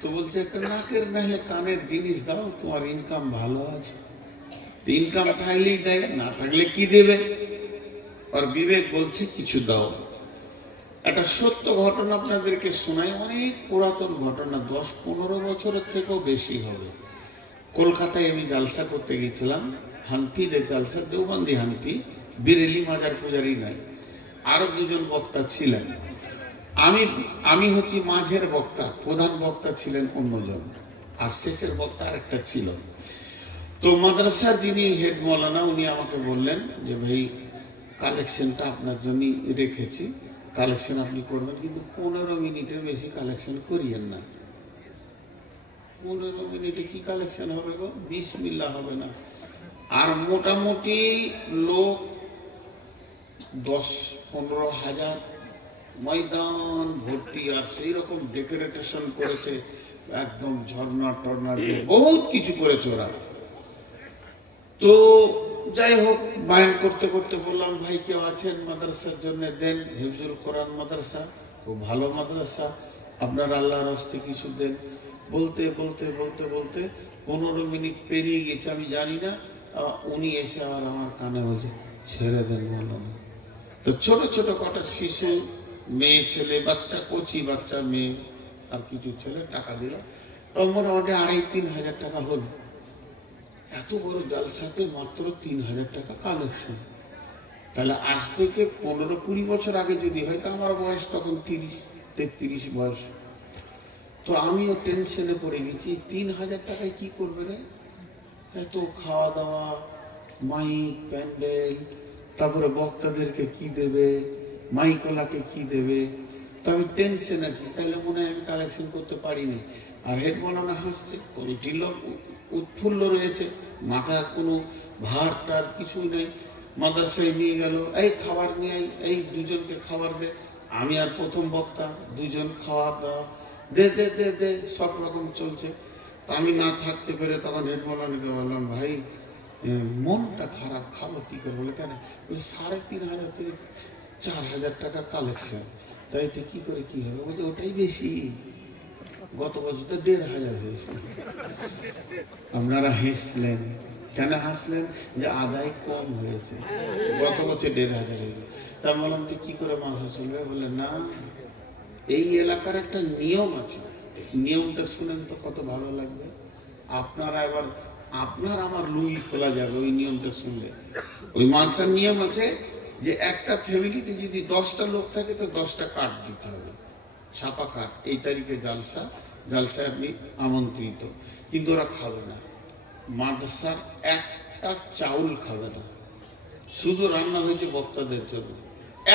তো বলছে একটা নাকের নাহলে কানের জিনিস দাও, তোমার ইনকাম ভালো আছে। ইনকাম থাকলেই দেয়, না থাকলে কি দেবে? আর বিবেক বলছে কিছু দাও। একটা সত্য ঘটনা আপনাদেরকে শোনাই, অনেক পুরাতন ঘটনা, 10-15 বছরের থেকেও বেশি হবে। কলকাতায় আমি জালসা করতে গেছিলাম, হানফিদের জালসা, দেওবন্দি হানফি, বিরেলি মাজার পূজারি নাই, আরো দুজন বক্তা ছিলেন। আমি হচ্ছি মাঝের বক্তা, প্রধান বক্তা ছিলেন অন্যজন, আর শেষের বক্তা আর একটা ছিল। তো মাদ্রাসার যিনি হেড মৌলানা, উনি আমাকে বললেন যে ভাই কালেকশনটা আপনার জন্য রেখেছি, কালেকশন আপনি করবেন, কিন্তু 15 মিনিটের বেশি কালেকশন করিয়েন না। 15 মিনিটে কি কালেকশন হবে গো? বিসমিল্লাহ হবে না। আর মোটামুটি লোক 10-15 হাজার ময়দান ভর্তি, আর সেই রকম ডেকোরেটেশন করেছে, একদম ঝর্ণা টর্ণা দিয়ে বহুত কিছু করেছে ওরা। তো যাই হোক, বায়ান করতে করতে বললাম, ভাই কেউ আছেন মাদ্রাসার জন্য দেন, হিফজুল কোরআন মাদ্রাসা, খুব ভালো মাদ্রাসা, আপনার আল্লাহর রাস্তে কিছু দেন। বলতে বলতে বলতে বলতে 15 মিনিট পেরিয়ে গেছে, আমি জানি না। উনি এসে আবার আমার কানে বলছে, ছেড়ে দেন বললাম। তো ছোট ছোট কটা শিশু, মেয়ে ছেলে, বাচ্চা, কচি বাচ্চা মেয়ে আর কিছু ছেলে টাকা দিল। তো মোটামুটি 2,5-3 হাজার টাকা হলো। এত বড় জালসাতে মাত্র 3,000 টাকা কালেকশন। তাহলে আজ থেকে 15-20 বছর আগে যদি হয়, তা আমার বয়স তখন 30-33 বয়স। তো আমিও টেনশনে পড়ে গেছি, 3,000 টাকায় কি করবে রে? এত খাওয়া দাওয়া, মাইক, প্যান্ডেল, তারপরে বক্তাদেরকে কি দেবে, মাইকলাকে কি দেবে। তো আমি টেনশন আছি, তাহলে মনে হয় আমি কালেকশন করতে পারিনি। আর হেড মৌলানা হাসছে, কমিটির লোক উৎফুল্ল রয়েছে, মাথা কোনো ভার টার কিছুই নেই। মাদ্রাসায় নিয়ে গেল, এই খাবার নিয়ে আই, এই দুজনকে খাবার দে। আমি আর প্রথম বক্তা, দুজন খাওয়া দাওয়া, দে দে দে দে, সব রকম চলছে। তা আমি না থাকতে পেরে তখন হেড মৌলানাকে বললাম, ভাই মনটা খারাপ, খাবো কি করে? বলে কেন? 3,500 থেকে 4,000 টাকার কালেকশন, তাই তো কি করে কি হবে? বলছে ওটাই বেশি, গত বছর তো 1,500 হয়েছে। আপনারা হেসলেন, কেন হাসলেন? যে আদায় কম হয়েছে, গত বছর 1,500 হয়েছে। তা বললাম তো কি করে মাসে চলবে? বলে না, এই এলাকার একটা নিয়ম আছে, নিয়মটা শুনেন তো কত ভালো লাগবে। আপনারা এবার আপনার আমার লুঙ্গি খোলা যাবে ওই নিয়মটা শুনলে। ওই মাসার নিয়ম আছে যে একটা ফ্যামিলিতে যদি 10টা লোক থাকে তো 10টা কার্ড দিতে হবে, ছাপা কার্ড। এই তারিখে জালসা, জালসায় আপনি আমন্ত্রিত। কিন্তু ওরা খাবে না, মাদ্রাসার একটা চাউল খাবে না, শুধু রান্না হয়েছে বক্তাদের জন্য,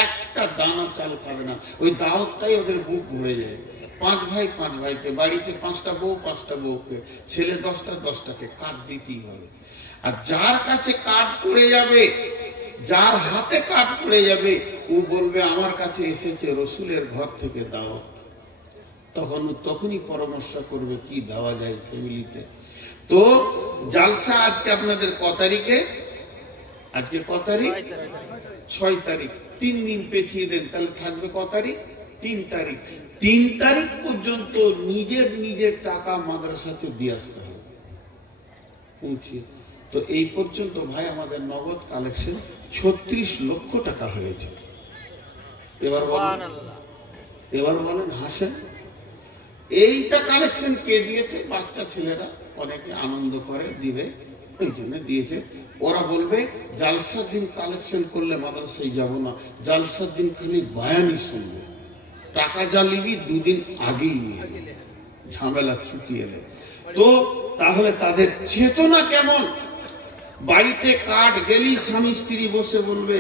একটা দানা চাল খাবে না। ওই দাওয়াতটাই ওদের বুক ভরে যায়। 5 ভাই 5 ভাইকে, বাড়িতে 5টা বউ 5টা বউকে, ছেলে 10টা 10টাকে কার্ড দিতেই হবে। আর যার কাছে কার্ড পড়ে যাবে, যার হাতে কার্ড পড়ে যাবে, ও বলবে আমার কাছে এসেছে রসুলের ঘর থেকে দাওয়াত। তখনই পরামর্শ করবে কি দেওয়া যায় ফ্যামিলিতে। তো জালসা আজকে আপনাদের ক তারিখে? আজকে ক তারিখ? 6 তারিখ। 3 দিন পেছিয়ে দেন, তাহলে থাকবে ক তারিখ? 3 তারিখ। 3 তারিখ পর্যন্ত নিজের টাকা মাদ্রাসাতে দিয়ে আসতে হবে পৌঁছিয়ে। তো এই পর্যন্ত ভাই আমাদের নগদ কালেকশন 36 লক্ষ টাকা হয়েছে। এবার বলেন, হাসেন। এইটা কালেকশন কে দিয়েছে? বাচ্চা ছেলেরা, অনেকে আনন্দ করে দিবে, ওই জন্য দিয়েছে। ওরা বলবে জালসার দিন কালেকশন করলে মাদ্রাসায় যাব না, জালসার দিন খালি বায়ানি শুনবো। টাকা যা নিবি 2 দিন আগেই নিয়ে ঝামেলা চুকিয়ে এলে। তো তাহলে তাদের চেতনা কেমন? বাড়িতে কার্ড গেলি স্বামী স্ত্রী বসে বলবে,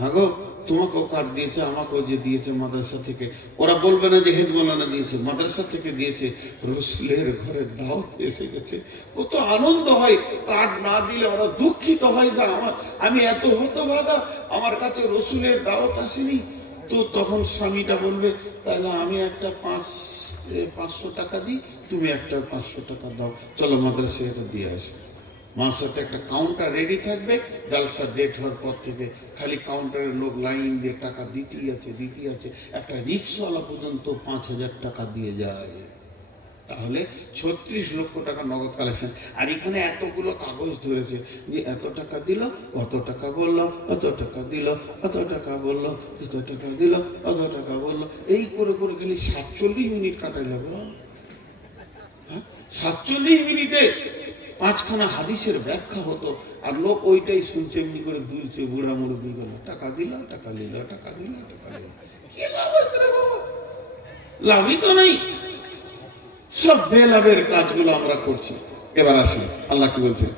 হাগো তোমাকেও কার্ড দিয়েছে, আমাকেও যে দিয়েছে মাদ্রাসা থেকে। ওরা বলবে না যে হেড মৌলানা দিয়েছে, মাদ্রাসা থেকে দিয়েছে, রসুলের ঘরে দাওয়াত এসে গেছে। কত আনন্দ হয়। কার্ড না দিলে ওরা দুঃখিত হয় যে আমি এত হতভাগা, আমার কাছে রসুলের দাওয়াত আসেনি। তো তখন স্বামীটা বলবে, তাহলে আমি একটা 500 টাকা দিই, তুমি একটা 500 টাকা দাও, চলো মাদ্রাসায় এটা দিয়ে আসি। মার সাথে একটা কাউন্টার রেডি থাকবে, জালসা ডেট হওয়ার পর থেকে খালি কাউন্টারের লোক লাইন দিয়ে টাকা দিতেই আছে। একটা রিক্সাওয়ালা পর্যন্ত 5,000 টাকা দিয়ে যায়। তাহলে 36 লক্ষ টাকা নগদ কালেকশন। আর এখানে এতগুলো কাগজ ধরেছে যে এত টাকা দিল, অত টাকা বললো, অত টাকা দিল, অত টাকা বললো, অত টাকা দিল, অত টাকা বললো, এই করে করে খালি 47 মিনিট কাটাই লাগবে। 47 মিনিটে 5খানা হাদিসের ব্যাখ্যা হতো, আর লোক ওইটাই শুনছে, এমনি করে দুলছে। বুড়া মুরব্বী গুলো টাকা দিল, টাকা দিল, টাকা দিল, টাকা দিল। কি লাভ আছে রে বাবা? লাভই তো নেই। সব বেলাভের কাজগুলো আমরা করছি। এবার আসি আল্লাহ কি বলছেন?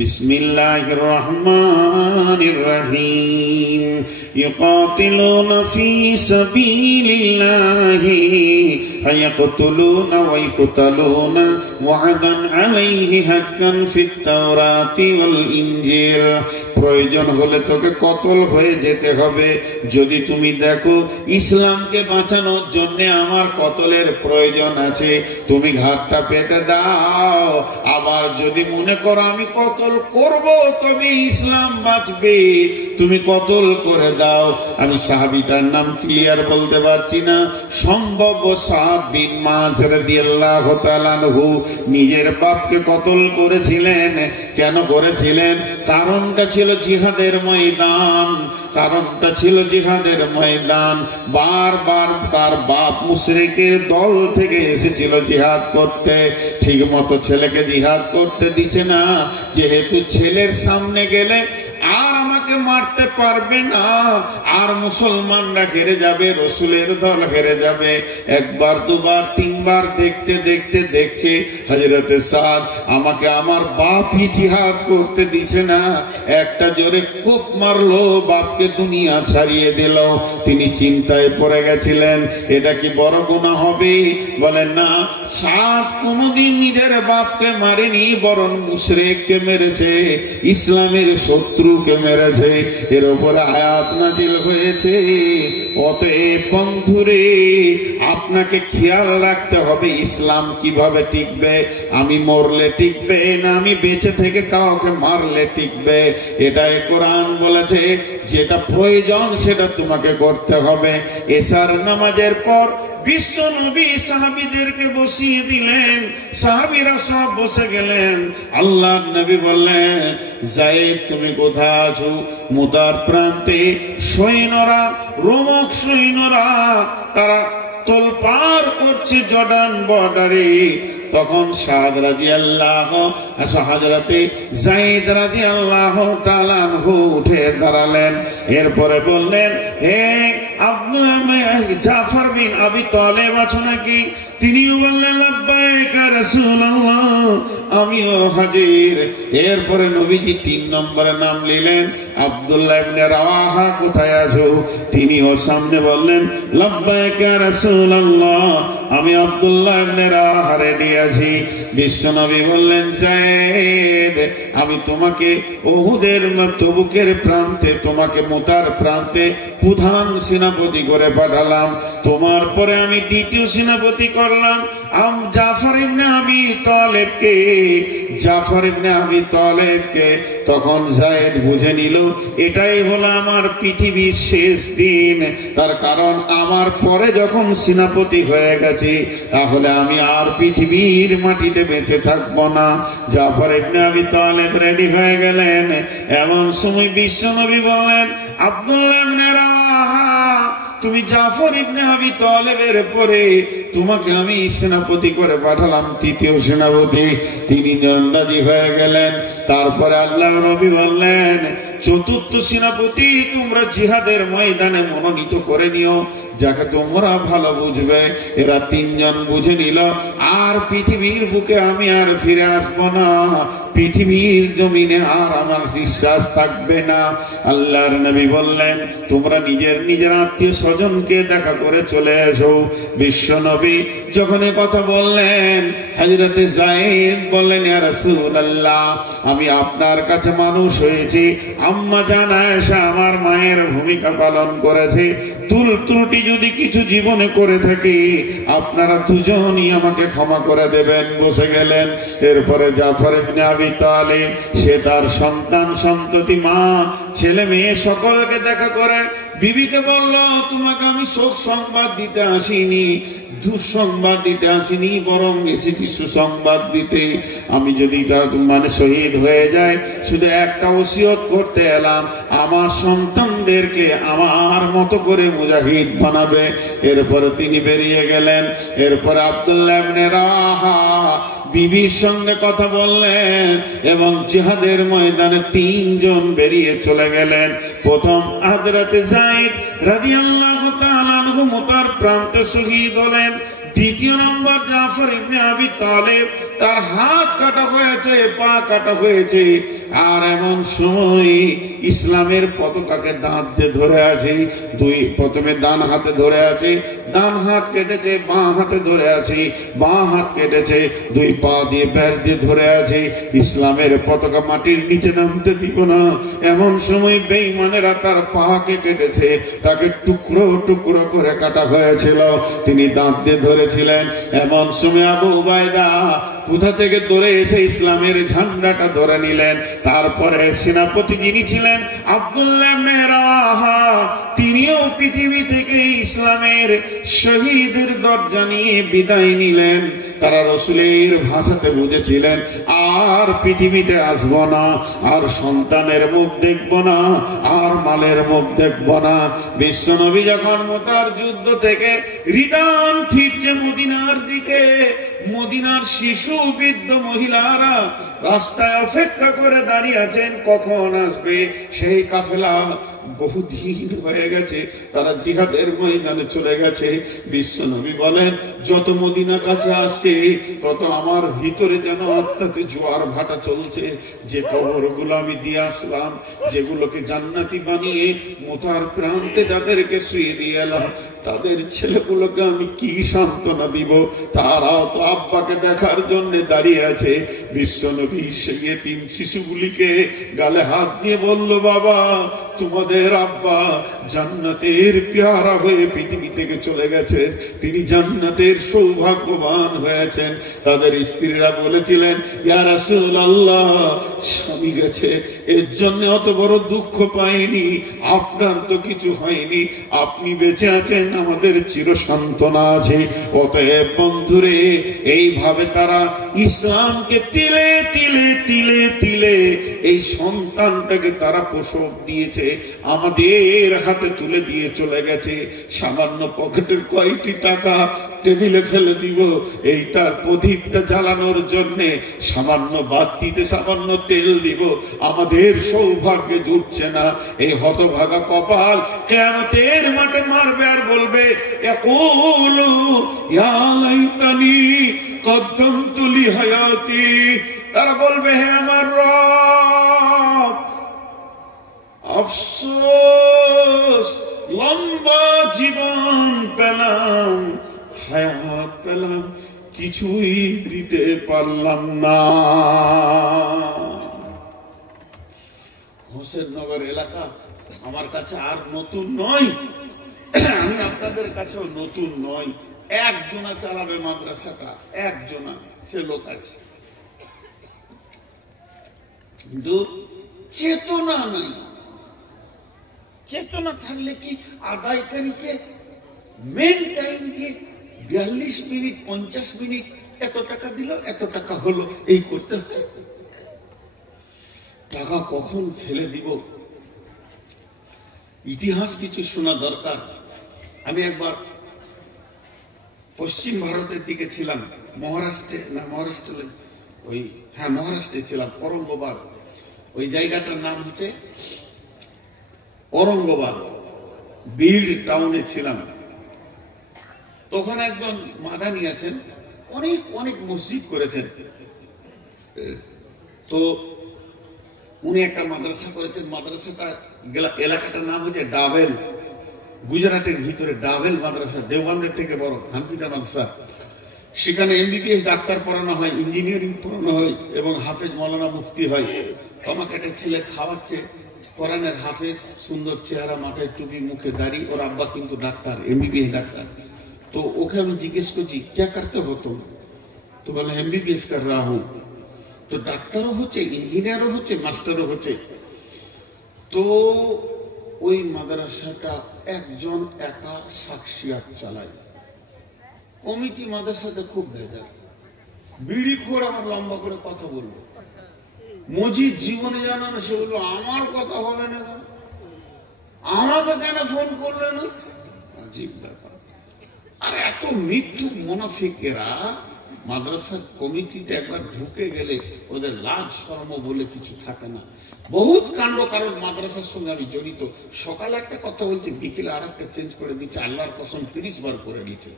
বিসমিল্লাহির রহমানির রহিম ইউকাতিলুনা ফি সাবিলিল্লাহি ফায়াকতুলুনা ওয়া ইয়াকতুলুনা ওয়া'দান আলাইহি হাক্কান ফিত তাওরাতি ওয়াল ইনজিল। প্রয়োজন হলে তোকে কতল হয়ে যেতে হবে। যদি তুমি দেখো ইসলামকে বাঁচানোর জন্য আমার কতলের প্রয়োজন আছে, তুমি ঘাটটা পেতে দাও। আবার যদি মনে করো আমি কতল করব তবে ইসলাম বাঁচবে, তুমি কতল করে দাও। আমি সাহাবীটার নাম ক্লিয়ার বলতে পারছি না, সম্ভব সাদ বিন মায রাদিয়াল্লাহু তাআলা আনহু নিজের বাপকে কতল করেছিলেন। কেন করেছিলেন? কারণটা ছিল জিহাদের ময়দান। কারণটা ছিল জিহাদের ময়দান। বারবার তার বাপ মুশরিকের দল থেকে এসেছিল জিহাদ করতে, ঠিক মতো ছেলেকে জিহাদ করতে দিচ্ছে না। যেহেতু ছেলের সামনে গেলে আর আমাকে মারতে পারবে না, আর মুসলমানরা ঘেরে যাবে, রসুলের দল ঘেরে যাবে। একবার দুবার তিনবার দেখতে দেখতে দেখছে হযরতে সাদ আমাকে আমার বাপই জিহাদ করতে দিছে না। একটা জোরে কূপ মারলো, বাপকে দুনিয়া ছাড়িয়ে দিল। তিনি চিন্তায় পড়ে গেছিলেন এটা কি বড় গুনাহ হবে? বলেন না, সাদ কোনদিন নিজের বাপকে মারেনি, বরং মুশরিককে মেরেছে, ইসলামের শত্রুকে মেরেছে। এর উপরে আয়াত নাযিল হয়েছে, অতএব বন্ধুরে আপনাকে খেয়াল রাখতে হবে ইসলাম কিভাবে টিকবে। আমি মরলে টিকবে না আমি বেঁচে থেকে কাউকে মারলে টিকবে। এটাই কোরআন বলেছে, যেটা প্রয়োজন সেটা তোমাকে করতে হবে। এশার নামাজের পর বিশ্ব নবী সাহাবীদেরকে বসিয়ে দিলেন, সাহাবীরা সব বসে গেলেন। আল্লাহর নবী বললেন, যায়েদ তুমি কোথায় আছো? মুতার প্রান্তে সৈন্যরা, রোমক সৈন্যরা তারা তোলপাড় করছে জর্ডান বর্ডারে। তখন সাদ রাদিয়াল্লাহু হযরতে যায়েদ রাদিয়াল্লাহু তাআলা আনহু উঠে দাঁড়ালেন। এরপরে বললেন, হে জাফর বিন আবি তালেব আছো নাকি? তিনিও বললেন, লাব্বাইক ইয়া রাসূলুল্লাহ, আমিও হাজির। এরপরে নবীজি 3 নম্বরে নাম নিলেন, আব্দুল্লাহ ইবনে রাওয়াহা কোথায় আছো? তিনিও সামনে বললেন, লাব্বাইক ইয়া রাসূলুল্লাহ, আমি আব্দুল্লাহ ইবনে রাওয়াহা রেডি আছি। বিশ্বনবী বললেন, যায়েদ আমি তোমাকে উহুদের তবুকের প্রান্তে, তোমাকে মুতার প্রান্তে প্রধান সেনাপতি করে পাঠালাম। তোমার পরে আমি দ্বিতীয় সেনাপতি করলাম জাফর ইবনে আবি তালেবকে। জাফর ইবনে আবি তালেবকে তখন যায়েদ বুঝে নিল এটাই হলো আমার পৃথিবীর শেষ দিন। তার কারণ আমার পরে যখন সেনাপতি হয়ে গেছে তাহলে আমি আর পৃথিবীর মাটিতে বেঁচে থাকবো না। জাফর ইবনে আবি তালেব রেডি হয়ে গেলেন। এমন সময় বিশ্বনবী বললেন, আব্দুল্লাহ ইবনে রাওয়াহা তুমি জাফর ইবনে আবি তালেবের পরে তোমাকে আমি সেনাপতি করে পাঠালাম, তৃতীয় সেনাপতি। তিনি নন্দাজি হয়ে গেলেন। তারপরে আল্লাহর নবী বললেন, চতুর্থ সেনাপতি তোমরা জিহাদের ময়দানে মনোনীত করে নিও, যাকে তোমরা ভালো বুঝবে। এরা 3 জন বুঝে নিল, আর পৃথিবীর বুকে আমি আর ফিরে আসবো না, পৃথিবীর জমিনে আর আমার বিশ্বাস থাকবে না। আল্লাহর নবী বললেন, তোমরা নিজের নিজের আত্মীয় স্বজনকে দেখা করে চলে এসো। বিশ্ব নবী যখন কথা বললেন, হযরতে যায়েদ বললেন, ইয়া রাসূলুল্লাহ আমি আপনার কাছে মানুষ হয়েছি, আম্মা জান আয়েশা আমার মায়ের ভূমিকা পালন করেছে, ভুল ত্রুটি যদি কিছু জীবনে করে থাকি আপনারা দুজনই আমাকে ক্ষমা করে দেবেন। বসে গেলেন। এরপরে জাফর ইবনে আবি তালেব সে তার সন্তান সন্ততি, মা ছেলে মেয়ে সকলকে দেখা করে বিবিকে বলল, তোমাকে আমি শোক সংবাদ দিতে আসিনি, দুঃসংবাদ দিতে আসিনি, বরং এসেছি সুসংবাদ দিতে। আমি যদি মানে শহীদ হয়ে যায় শুধু একটা ওসিয়ত করতে এলাম, আমার সন্তানদেরকে আমার মতো করে মুজাহিদ বানাবে। এরপরে তিনি বেরিয়ে গেলেন। এরপরে আব্দুল্লাহ ইবনে রাওয়াহা বিবির সঙ্গে কথা বললেন এবং জিহাদের ময়দানে 3 জন বেরিয়ে চলে গেলেন। প্রথম হযরতে যায়েদ রাদিয়াল্লাহু তাআলা আনহু মুতার প্রান্তে শহীদ হলেন। দ্বিতীয় নম্বর জাফর ইবনে আবি তালেব, তার হাত কাটা হয়েছে, পা কাটা হয়েছে, আর এমন সময় ইসলামের পতাকাকে দাঁত দিয়ে ধরে আছে। প্রথমে ডান হাতে ধরে আছে, ডান হাত কেটেছে, বাঁ হাতে ধরে আছে, বাঁ হাত কেটেছে, দুই পা দিয়ে বের দিয়ে ধরে আছে। ইসলামের পতাকা মাটির নিচে নামতে দিব না। এমন সময় বেঈমানেরা তার পাকে কেটেছে, তাকে টুকরো টুকরো করে কাটা হয়েছিল, তিনি দাঁত দিয়ে ধরেছিলেন। এমন সময় আবু উবাইদা কোথা থেকে ধরে এসে ইসলামের ঝান্ডাটা ধরে নিলেন। তারপরে সেনাপতি যিনি ছিলেন আব্দুল্লাহ ইবনে রাওয়াহা, তিনিও পৃথিবী থেকে ইসলামের শহীদের দরজা নিয়ে বিদায় নিলেন। তারা রাসূলের ভাষাতে বুঝেছিলেন আর পৃথিবীতে আসবো না, আর সন্তানের মুখ দেখবো না, আর মালের মুখ দেখবো না। বিশ্বনবী যখন মুতার যুদ্ধ থেকে রিটার্ন ফিরছে মদিনার দিকে, মদিনার শিশু বৃদ্ধ মহিলারা রাস্তায় অপেক্ষা করে দাঁড়িয়ে আছেন, কখন আসবে সেই কাফেলা। বহুদিন হয়ে গেছে, তারা জিহাদের ময়দানে চলে গেছে। বিশ্বনবী বলেন, যত মদিনা কাছে আসছে তত আমার ভিতরে যেন আত্মাতে জোয়ার ভাটা চলছে। যে কবরগুলো আমি দিয়ে আসলাম, যেগুলোকে জান্নাতি বানিয়ে মোতার প্রান্তে যাদেরকে শুয়ে দিয়ে এলাম, তাদের ছেলেগুলোকে আমি কি সান্ত্বনা দিব? তারাও তো আব্বাকে দেখার জন্য দাঁড়িয়ে আছে। বিশ্বনবী সেই তিন শিশুগুলিকে গালে হাত দিয়ে বলল, বাবা, তোমাদের আব্বা জান্নাতের পেয়ারা হয়ে পৃথিবী থেকে চলে গেছেন, তিনি জান্নাতের সৌভাগ্যবান হয়েছেন। তাদের স্ত্রীরা বলেছিলেন, ইয়া রাসূলুল্লাহ, স্বামী গেছে, এর জন্য অত বড় দুঃখ পাইনি, আপনার তো কিছু হয়নি, আপনি বেঁচে আছেন, আমাদের চির সান্ত্বনা আছে। অতএব বন্ধুরে, এইভাবে তারা ইসলামকে তিলে তিলে তিলে তিলে এই সন্তানটাকে তারা প্রসব দিয়েছে, আমাদের হাতে তুলে দিয়ে চলে গেছে। সামান্য পকেটের কয়টি টাকা টেবিলে ফেলে দিব, এইটার প্রদীপটা জ্বালানোর জন্য সামান্য বাতিতে সামান্য তেল দিব, আমাদের সৌভাগ্যে জুটছে না। এই হতভাগা কপাল কিয়ামতের মাঠে মারবে আর বলবে, ইয়াকুলু ইয়া লাইতানি কদ্দামতু লি হায়াতি। তারা বলবে, হে আমার রব, আফসোস, লম্বা জীবন পেলাম, হায়াত পেলাম, কিছুই দিতে পারলাম না। হোসেননগর এলাকা আমার কাছে আর নতুন নয়, আমি আপনাদের কাছেও নতুন নয়। একজনা চালাবে মাদ্রাসাটা, একজনা, সে লোক আছে, কিন্তু চেতনা নাই। চেতনা থাকলে কি আদায়কারীকে মেন টাইম দিয়ে 42 মিনিট 50 মিনিট এত টাকা দিল, এত টাকা হলো, এই করতে হয়? টাকা কখন ফেলে দিব, ইতিহাস কিছু শোনা দরকার। আমি একবার পশ্চিম ভারতের দিকে ছিলাম, মহারাষ্ট্রে ছিলাম, ঔরঙ্গাবাদ। ওই জায়গাটার নাম হচ্ছে ঔরঙ্গাবাদ, বীর টাউনে ছিলাম। তখন একজন মাদানি আছেন, অনেক অনেক মসজিদ করেছেন। তো উনি একটা মাদ্রাসা করেছেন, মাদ্রাসাটা এলাকাটার নাম হচ্ছে ডাবেল, গুজরাটের ভিতরে ডাবেল মাদ্রাসা, দেওবন্দের থেকে বড় হানফিদা মাদ্রাসা। সেখানে এমবিবিএস ডাক্তার পড়ানো হয়, ইঞ্জিনিয়ারিং পড়ানো হয় এবং হাফেজ মৌলানা মুফতি হয়। আমাকে একটা ছেলে খাওয়াচ্ছে, কোরআনের হাফেজ, সুন্দর চেহারা, মাথায় টুপি, মুখে দাড়ি, ওর আব্বা কিন্তু ডাক্তার, এমবিবিএস ডাক্তার। তো ওকে আমি জিজ্ঞেস করছি, क्या करते हो तुम? तो बोला एमबीबीएस कर रहा हूं। तो ডাক্তারও হচ্ছে, ইঞ্জিনিয়ারও হচ্ছে, মাস্টারও হচ্ছে। তো ওই মাদ্রাসাটা একজন একা সাক্ষিয়াত চালায়, কমিটি মাদ্রাসাতে খুব ভেজাল, বিড়ি খোর আমার লম্বা করে কথা বললো, মজিদ জীবনে জানা না, সে বললো আমার কথা হবে না, আমাকে কেন ফোন করলে না? আজীব ব্যাপার। আর এত মৃত্যু মুনাফিকেরা মাদ্রাসার কমিটিতে একবার ঢুকে গেলে ওদের লাজ শরম বলে কিছু থাকে না, বহুত কাণ্ড। কারণ মাদ্রাসার সঙ্গে আমি জড়িত, সকালে একটা কথা বলছি, বিকেলে আর একটা চেঞ্জ করে দিচ্ছে, আল্লাহর কসম 30 বার করে দিচ্ছে।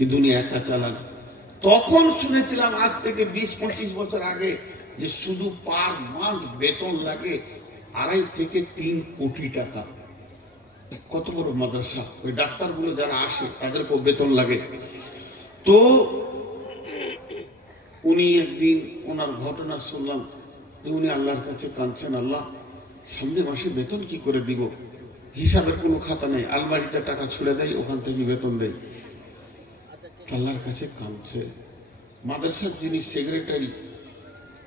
কিন্তু উনি একা চালান। তখন শুনেছিলাম আজ থেকে 20-25 বছর আগে যে শুধু পার মান্থ বেতন লাগে 2.5 থেকে 3 কোটি টাকা। কত বড় মাদ্রাসা! ওই ডাক্তারগুলো যারা আসে তাদেরকেও বেতন লাগে। তো উনি একদিন ওনার ঘটনা শুনলাম, উনি আল্লাহর কাছে কাঁদছেন, আল্লাহ সামনে মাসে বেতন কি করে দিব, হিসাবের কোনো খাতা নেই, আলমারিতে টাকা ছুড়ে দেয়, ওখান থেকে বেতন দেয়। আল্লাহর কাছে কাঁদছে। মাদ্রাসার যিনি সেক্রেটারি,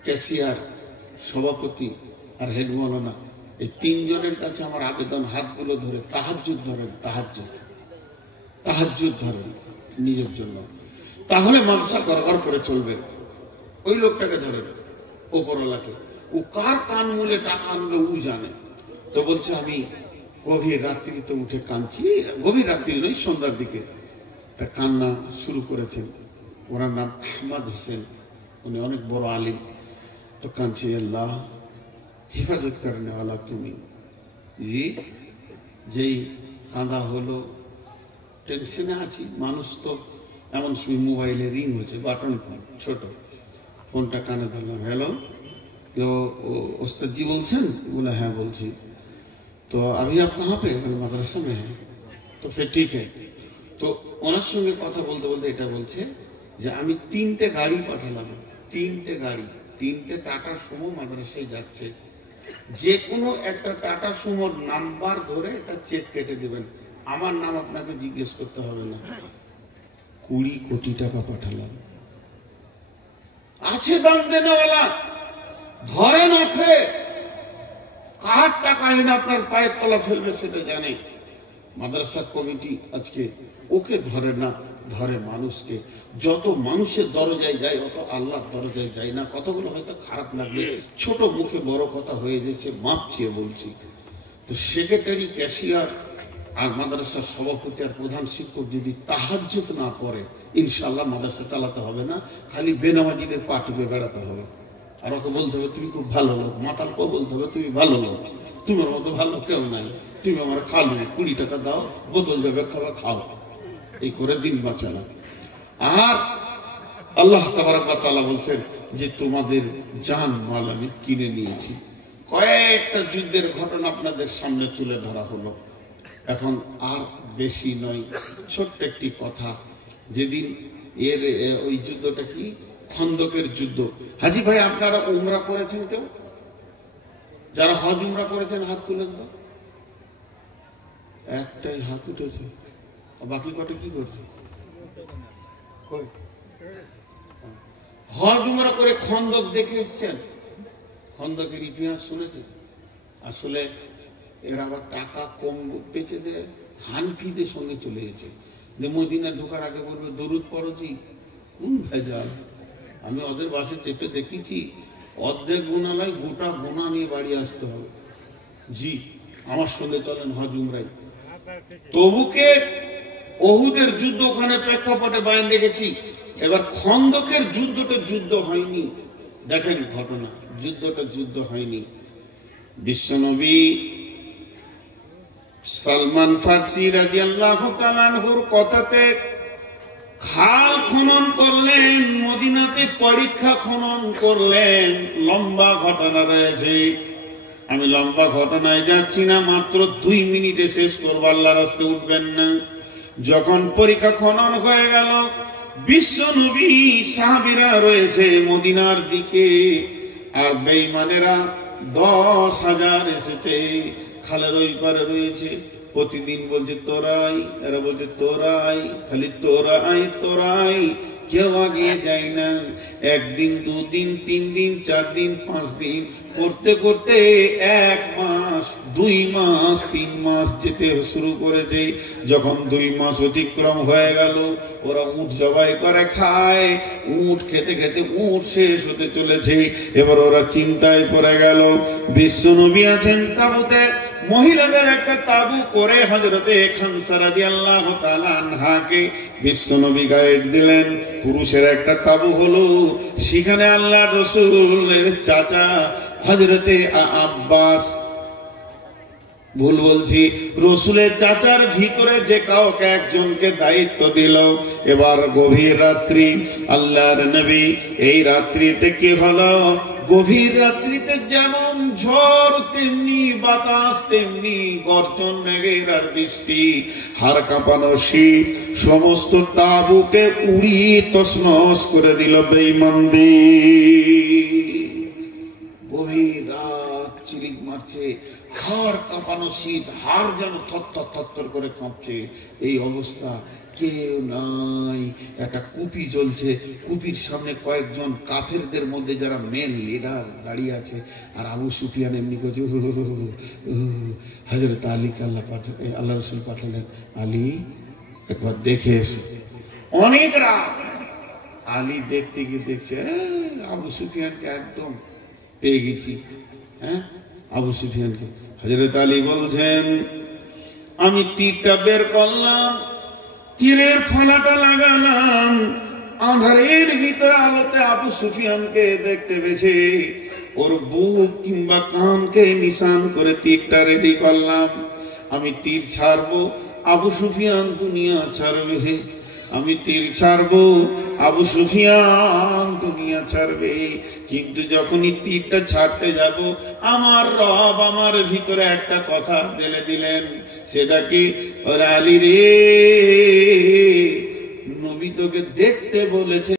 ক্যাশিয়ার, সভাপতি আর হেড মৌলানা, এই 3 জনের কাছে আমার আবেদন, হাতগুলো ধরে তাহাজ্জুদ ধরেন, তাহাজ্জুদ ধরেন নিজের জন্য, তাহলে মাদ্রাসা গড়গড় করে চলবে। ওই লোকটাকে ধরেন, ওপরওয়ালাকে, ও কার কান মূলে টাকা আনবে ও জানে। তো বলছে আমি গভীর রাত্রিতে উঠে কাঁদছি, গভীর রাত্রি নয়, সন্ধ্যার দিকে। তা কান্না শুরু করেছেন। ওনার নাম আহমদ হোসেন, উনি অনেক বড় আলিম। তো কাঁদছি, আল্লাহ হেফাজত করেনেওয়ালা তুমি। জি, যেই কাঁদা হলো, টেনশনে আছি। মানুষ তো এমন সময় মোবাইলে রিং হচ্ছে, বাটন ফোন, ছোট ফোনটা কানে ধরলাম। হ্যালো, তো ওস্তাদ জি বলছেন? বলে হ্যাঁ বলছি। তো अभी आप कहाँ पे? মাদ্রাসা में है। তো ফির ঠিক है। তো ওনার সঙ্গে কথা বলতে বলতে এটা বলছে যে আমি 3টে গাড়ি পাঠালাম, 3টে গাড়ি, 3টে টাটা সুমো মাদ্রাসায় যাচ্ছে। যে কোনো একটা টাটা সুমোর নাম্বার ধরে এটা চেক কেটে দেবেন, আমার নাম আপনাকে জিজ্ঞেস করতে হবে না। 20 কোটি টাকা পাঠালাম। আছে দাম দেনেওয়ালা, ধরে না খেয়ে কার টাকা এনে আপনার পায়ের তলা ফেলবে সেটা জানে। মাদ্রাসা কমিটি আজকে ওকে ধরে না, ধরে মানুষকে। যত মানুষের দরজায় যায় অত আল্লাহর দরজায় যায় না। কথাগুলো হয়তো খারাপ লাগবে, ছোট মুখে বড় কথা হয়ে গেছে, মাপ চেয়ে বলছি। তো সেক্রেটারি, ক্যাশিয়ার আর মাদ্রাসার সভাপতি আর প্রধান শিক্ষক যদি তাহাজ্জুদ না পড়ে, ইনশাআল্লাহ মাদ্রাসা চালাতে হবে না, খালি বেনামাজিদের পা টিপে বেড়াতে হবে। আর ওকে বলতে হবে তুমি খুব ভালো লোক, মাতালকেও বলতে হবে তুমি ভালো লোক, তোমার মতো ভালো কেউ নাই, তুমি আমার খালো, 20 টাকা দাও, বোতল যাবে খাবার খাও। এই করে দিন বাঁচানো। আর আল্লাহ তাবারক ওয়া তাআলা বলছেন যে তোমাদের জান মাল আমি কিনে নিয়েছি। কয়েকটা যুদ্ধের ঘটনা আপনাদের সামনে তুলে ধরা হলো। এখন আর বেশি নয়, ছোট্ট একটি কথা। যেদিন এর ওই যুদ্ধটা কি, খন্দকের যুদ্ধ। হাজি ভাই আপনারা উমরা করেছেন কেউ? যারা হজ উমরা করেছেন হাত তুলেন তো। একটাই হাত উঠেছে, বাকি কটা কি করছে? হজ উমরা করে খন্দক দেখে এসছেন? খন্দকের ইতিহাস শুনেছেন? আসলে এরা আবার টাকা কম বেঁচে দেয়, হানফিদের সঙ্গে চলে গেছে যে মদিনা ঢোকার আগে বলবে দরুদ পড়ো জি। কোন ভেজাল! আমি ওদের বাসে চেপে দেখেছি, অর্ধেক বোনা নয়, গোটা বোনা নিয়ে বাড়ি আসতে হবে। জি, আমার সঙ্গে চলেন হজ উমরাই। তবুকে ওহুদের যুদ্ধ ওখানে প্রেক্ষাপটে বয়ান দেখেছি। এবার খন্দকের যুদ্ধটা যুদ্ধ হয়নি, দেখেন ঘটনা, যুদ্ধটা যুদ্ধ হয়নি। বিশ্বনবী সালমান ফার্সি রাদিয়াল্লাহু তাআলা আনহুর কথাতে খাল খনন করলেন, মদিনাতে পরীক্ষা খনন করলেন। লম্বা ঘটনা রয়েছে, আমি লম্বা ঘটনায় যাচ্ছি না, মাত্র 2 মিনিটে শেষ করবো, আল্লাহর রাস্তায় উঠবেন না। যখন পরীক্ষা খনন হয়ে গেল, বিশ্ব নবী সাহাবীরা রয়েছে মদিনার দিকে, আর বেঈমানেরা 10,000 এসেছে, খালের ওই পারে রয়েছে। প্রতিদিন বলছে তোরাই, এরা বলছে তোরাই, খালি তোরাই তোরাই, কেউ আগিয়ে যায় না। 1 দিন 2 দিন 3 দিন 4 দিন 5 দিন করতে করতে 1 মাস 2 মাস 3 মাস যেতে শুরু করেছে। যখন 2 মাস অতিক্রম হয়ে গেল, ওরা উট জবাই করে খায়, উট খেতে খেতে উট শেষ হতে চলেছে। এবার ওরা চিন্তায় পড়ে গেল, বিশ্বনবী আছেন তাঁবুতে, মহিলাদের একটা তাবু করে হযরতে খানসা রাদিয়াল্লাহু তাআলা আনহাকে বিশ্বনবী গাইড দিলেন। পুরুষের একটা তাবু হলো, সেখানে আল্লাহর রাসূলের চাচা হযরতে আব্বাস ভুল বলছি, রসুলের চাচার ভিতরে যে কাউকে একজনকে দায়িত্ব দিল। এবার গভীর রাত্রি, আল্লাহর নবী এই রাত্রিতে কি হলো, গভীর রাত্রিতে যেমন ঝড় তেমনি বাতাস, তেমনি গর্জন, মেঘের আর বৃষ্টি, হাড় কাঁপানো শীত সমস্ত তাঁবুকে উড়িয়ে তছনছ করে দিল বেঈমানদের। গভীর রাত, চিলিক মারছে, হাড় কাঁপানো শীত, হাড় যেন থরথর থরথর করে কাঁপছে। এই অবস্থা, কেউ নাই, একটা কুপি জ্বলছে, কুপির সামনে কয়েকজন কাফেরদের মধ্যে যারা মেন লিডার দাঁড়িয়ে আছে, আর আবু সুফিয়ান এমনি করছে। হযরত আলীকে আল্লাহ রাসূল পাঠালেন, আলী একবার দেখে এসো। অনেক রাত, আলী দেখতে গিয়ে দেখছে আবু সুফিয়ানকে একদম পেয়ে গেছি। হ্যাঁ, আবু সুফিয়ানকে। হযরত আলী বলছেন, আমি তীরটা বের করলাম, তীরের ফলাটা লাগালাম, আঁধারের ভিতরে আলোতে আবু সুফিয়ানকে দেখতে পেয়েছে, ওর বুক কিংবা কানকে নিশান করে তীরটা রেডি করলাম। আমি তীর ছাড়বো, আবু সুফিয়ান দুনিয়া ছাড়বে। আমি তীর ছাড়বো, আবু সুফিয়ান দুনিয়া ছাড়বে। কিন্তু যখনই তীরটা ছাড়তে যাব, আমার রব আমার ভিতরে একটা কথা ঢেলে দিলেন। সেটা কি, আলী রে, নবী তোকে দেখতে বলেছে।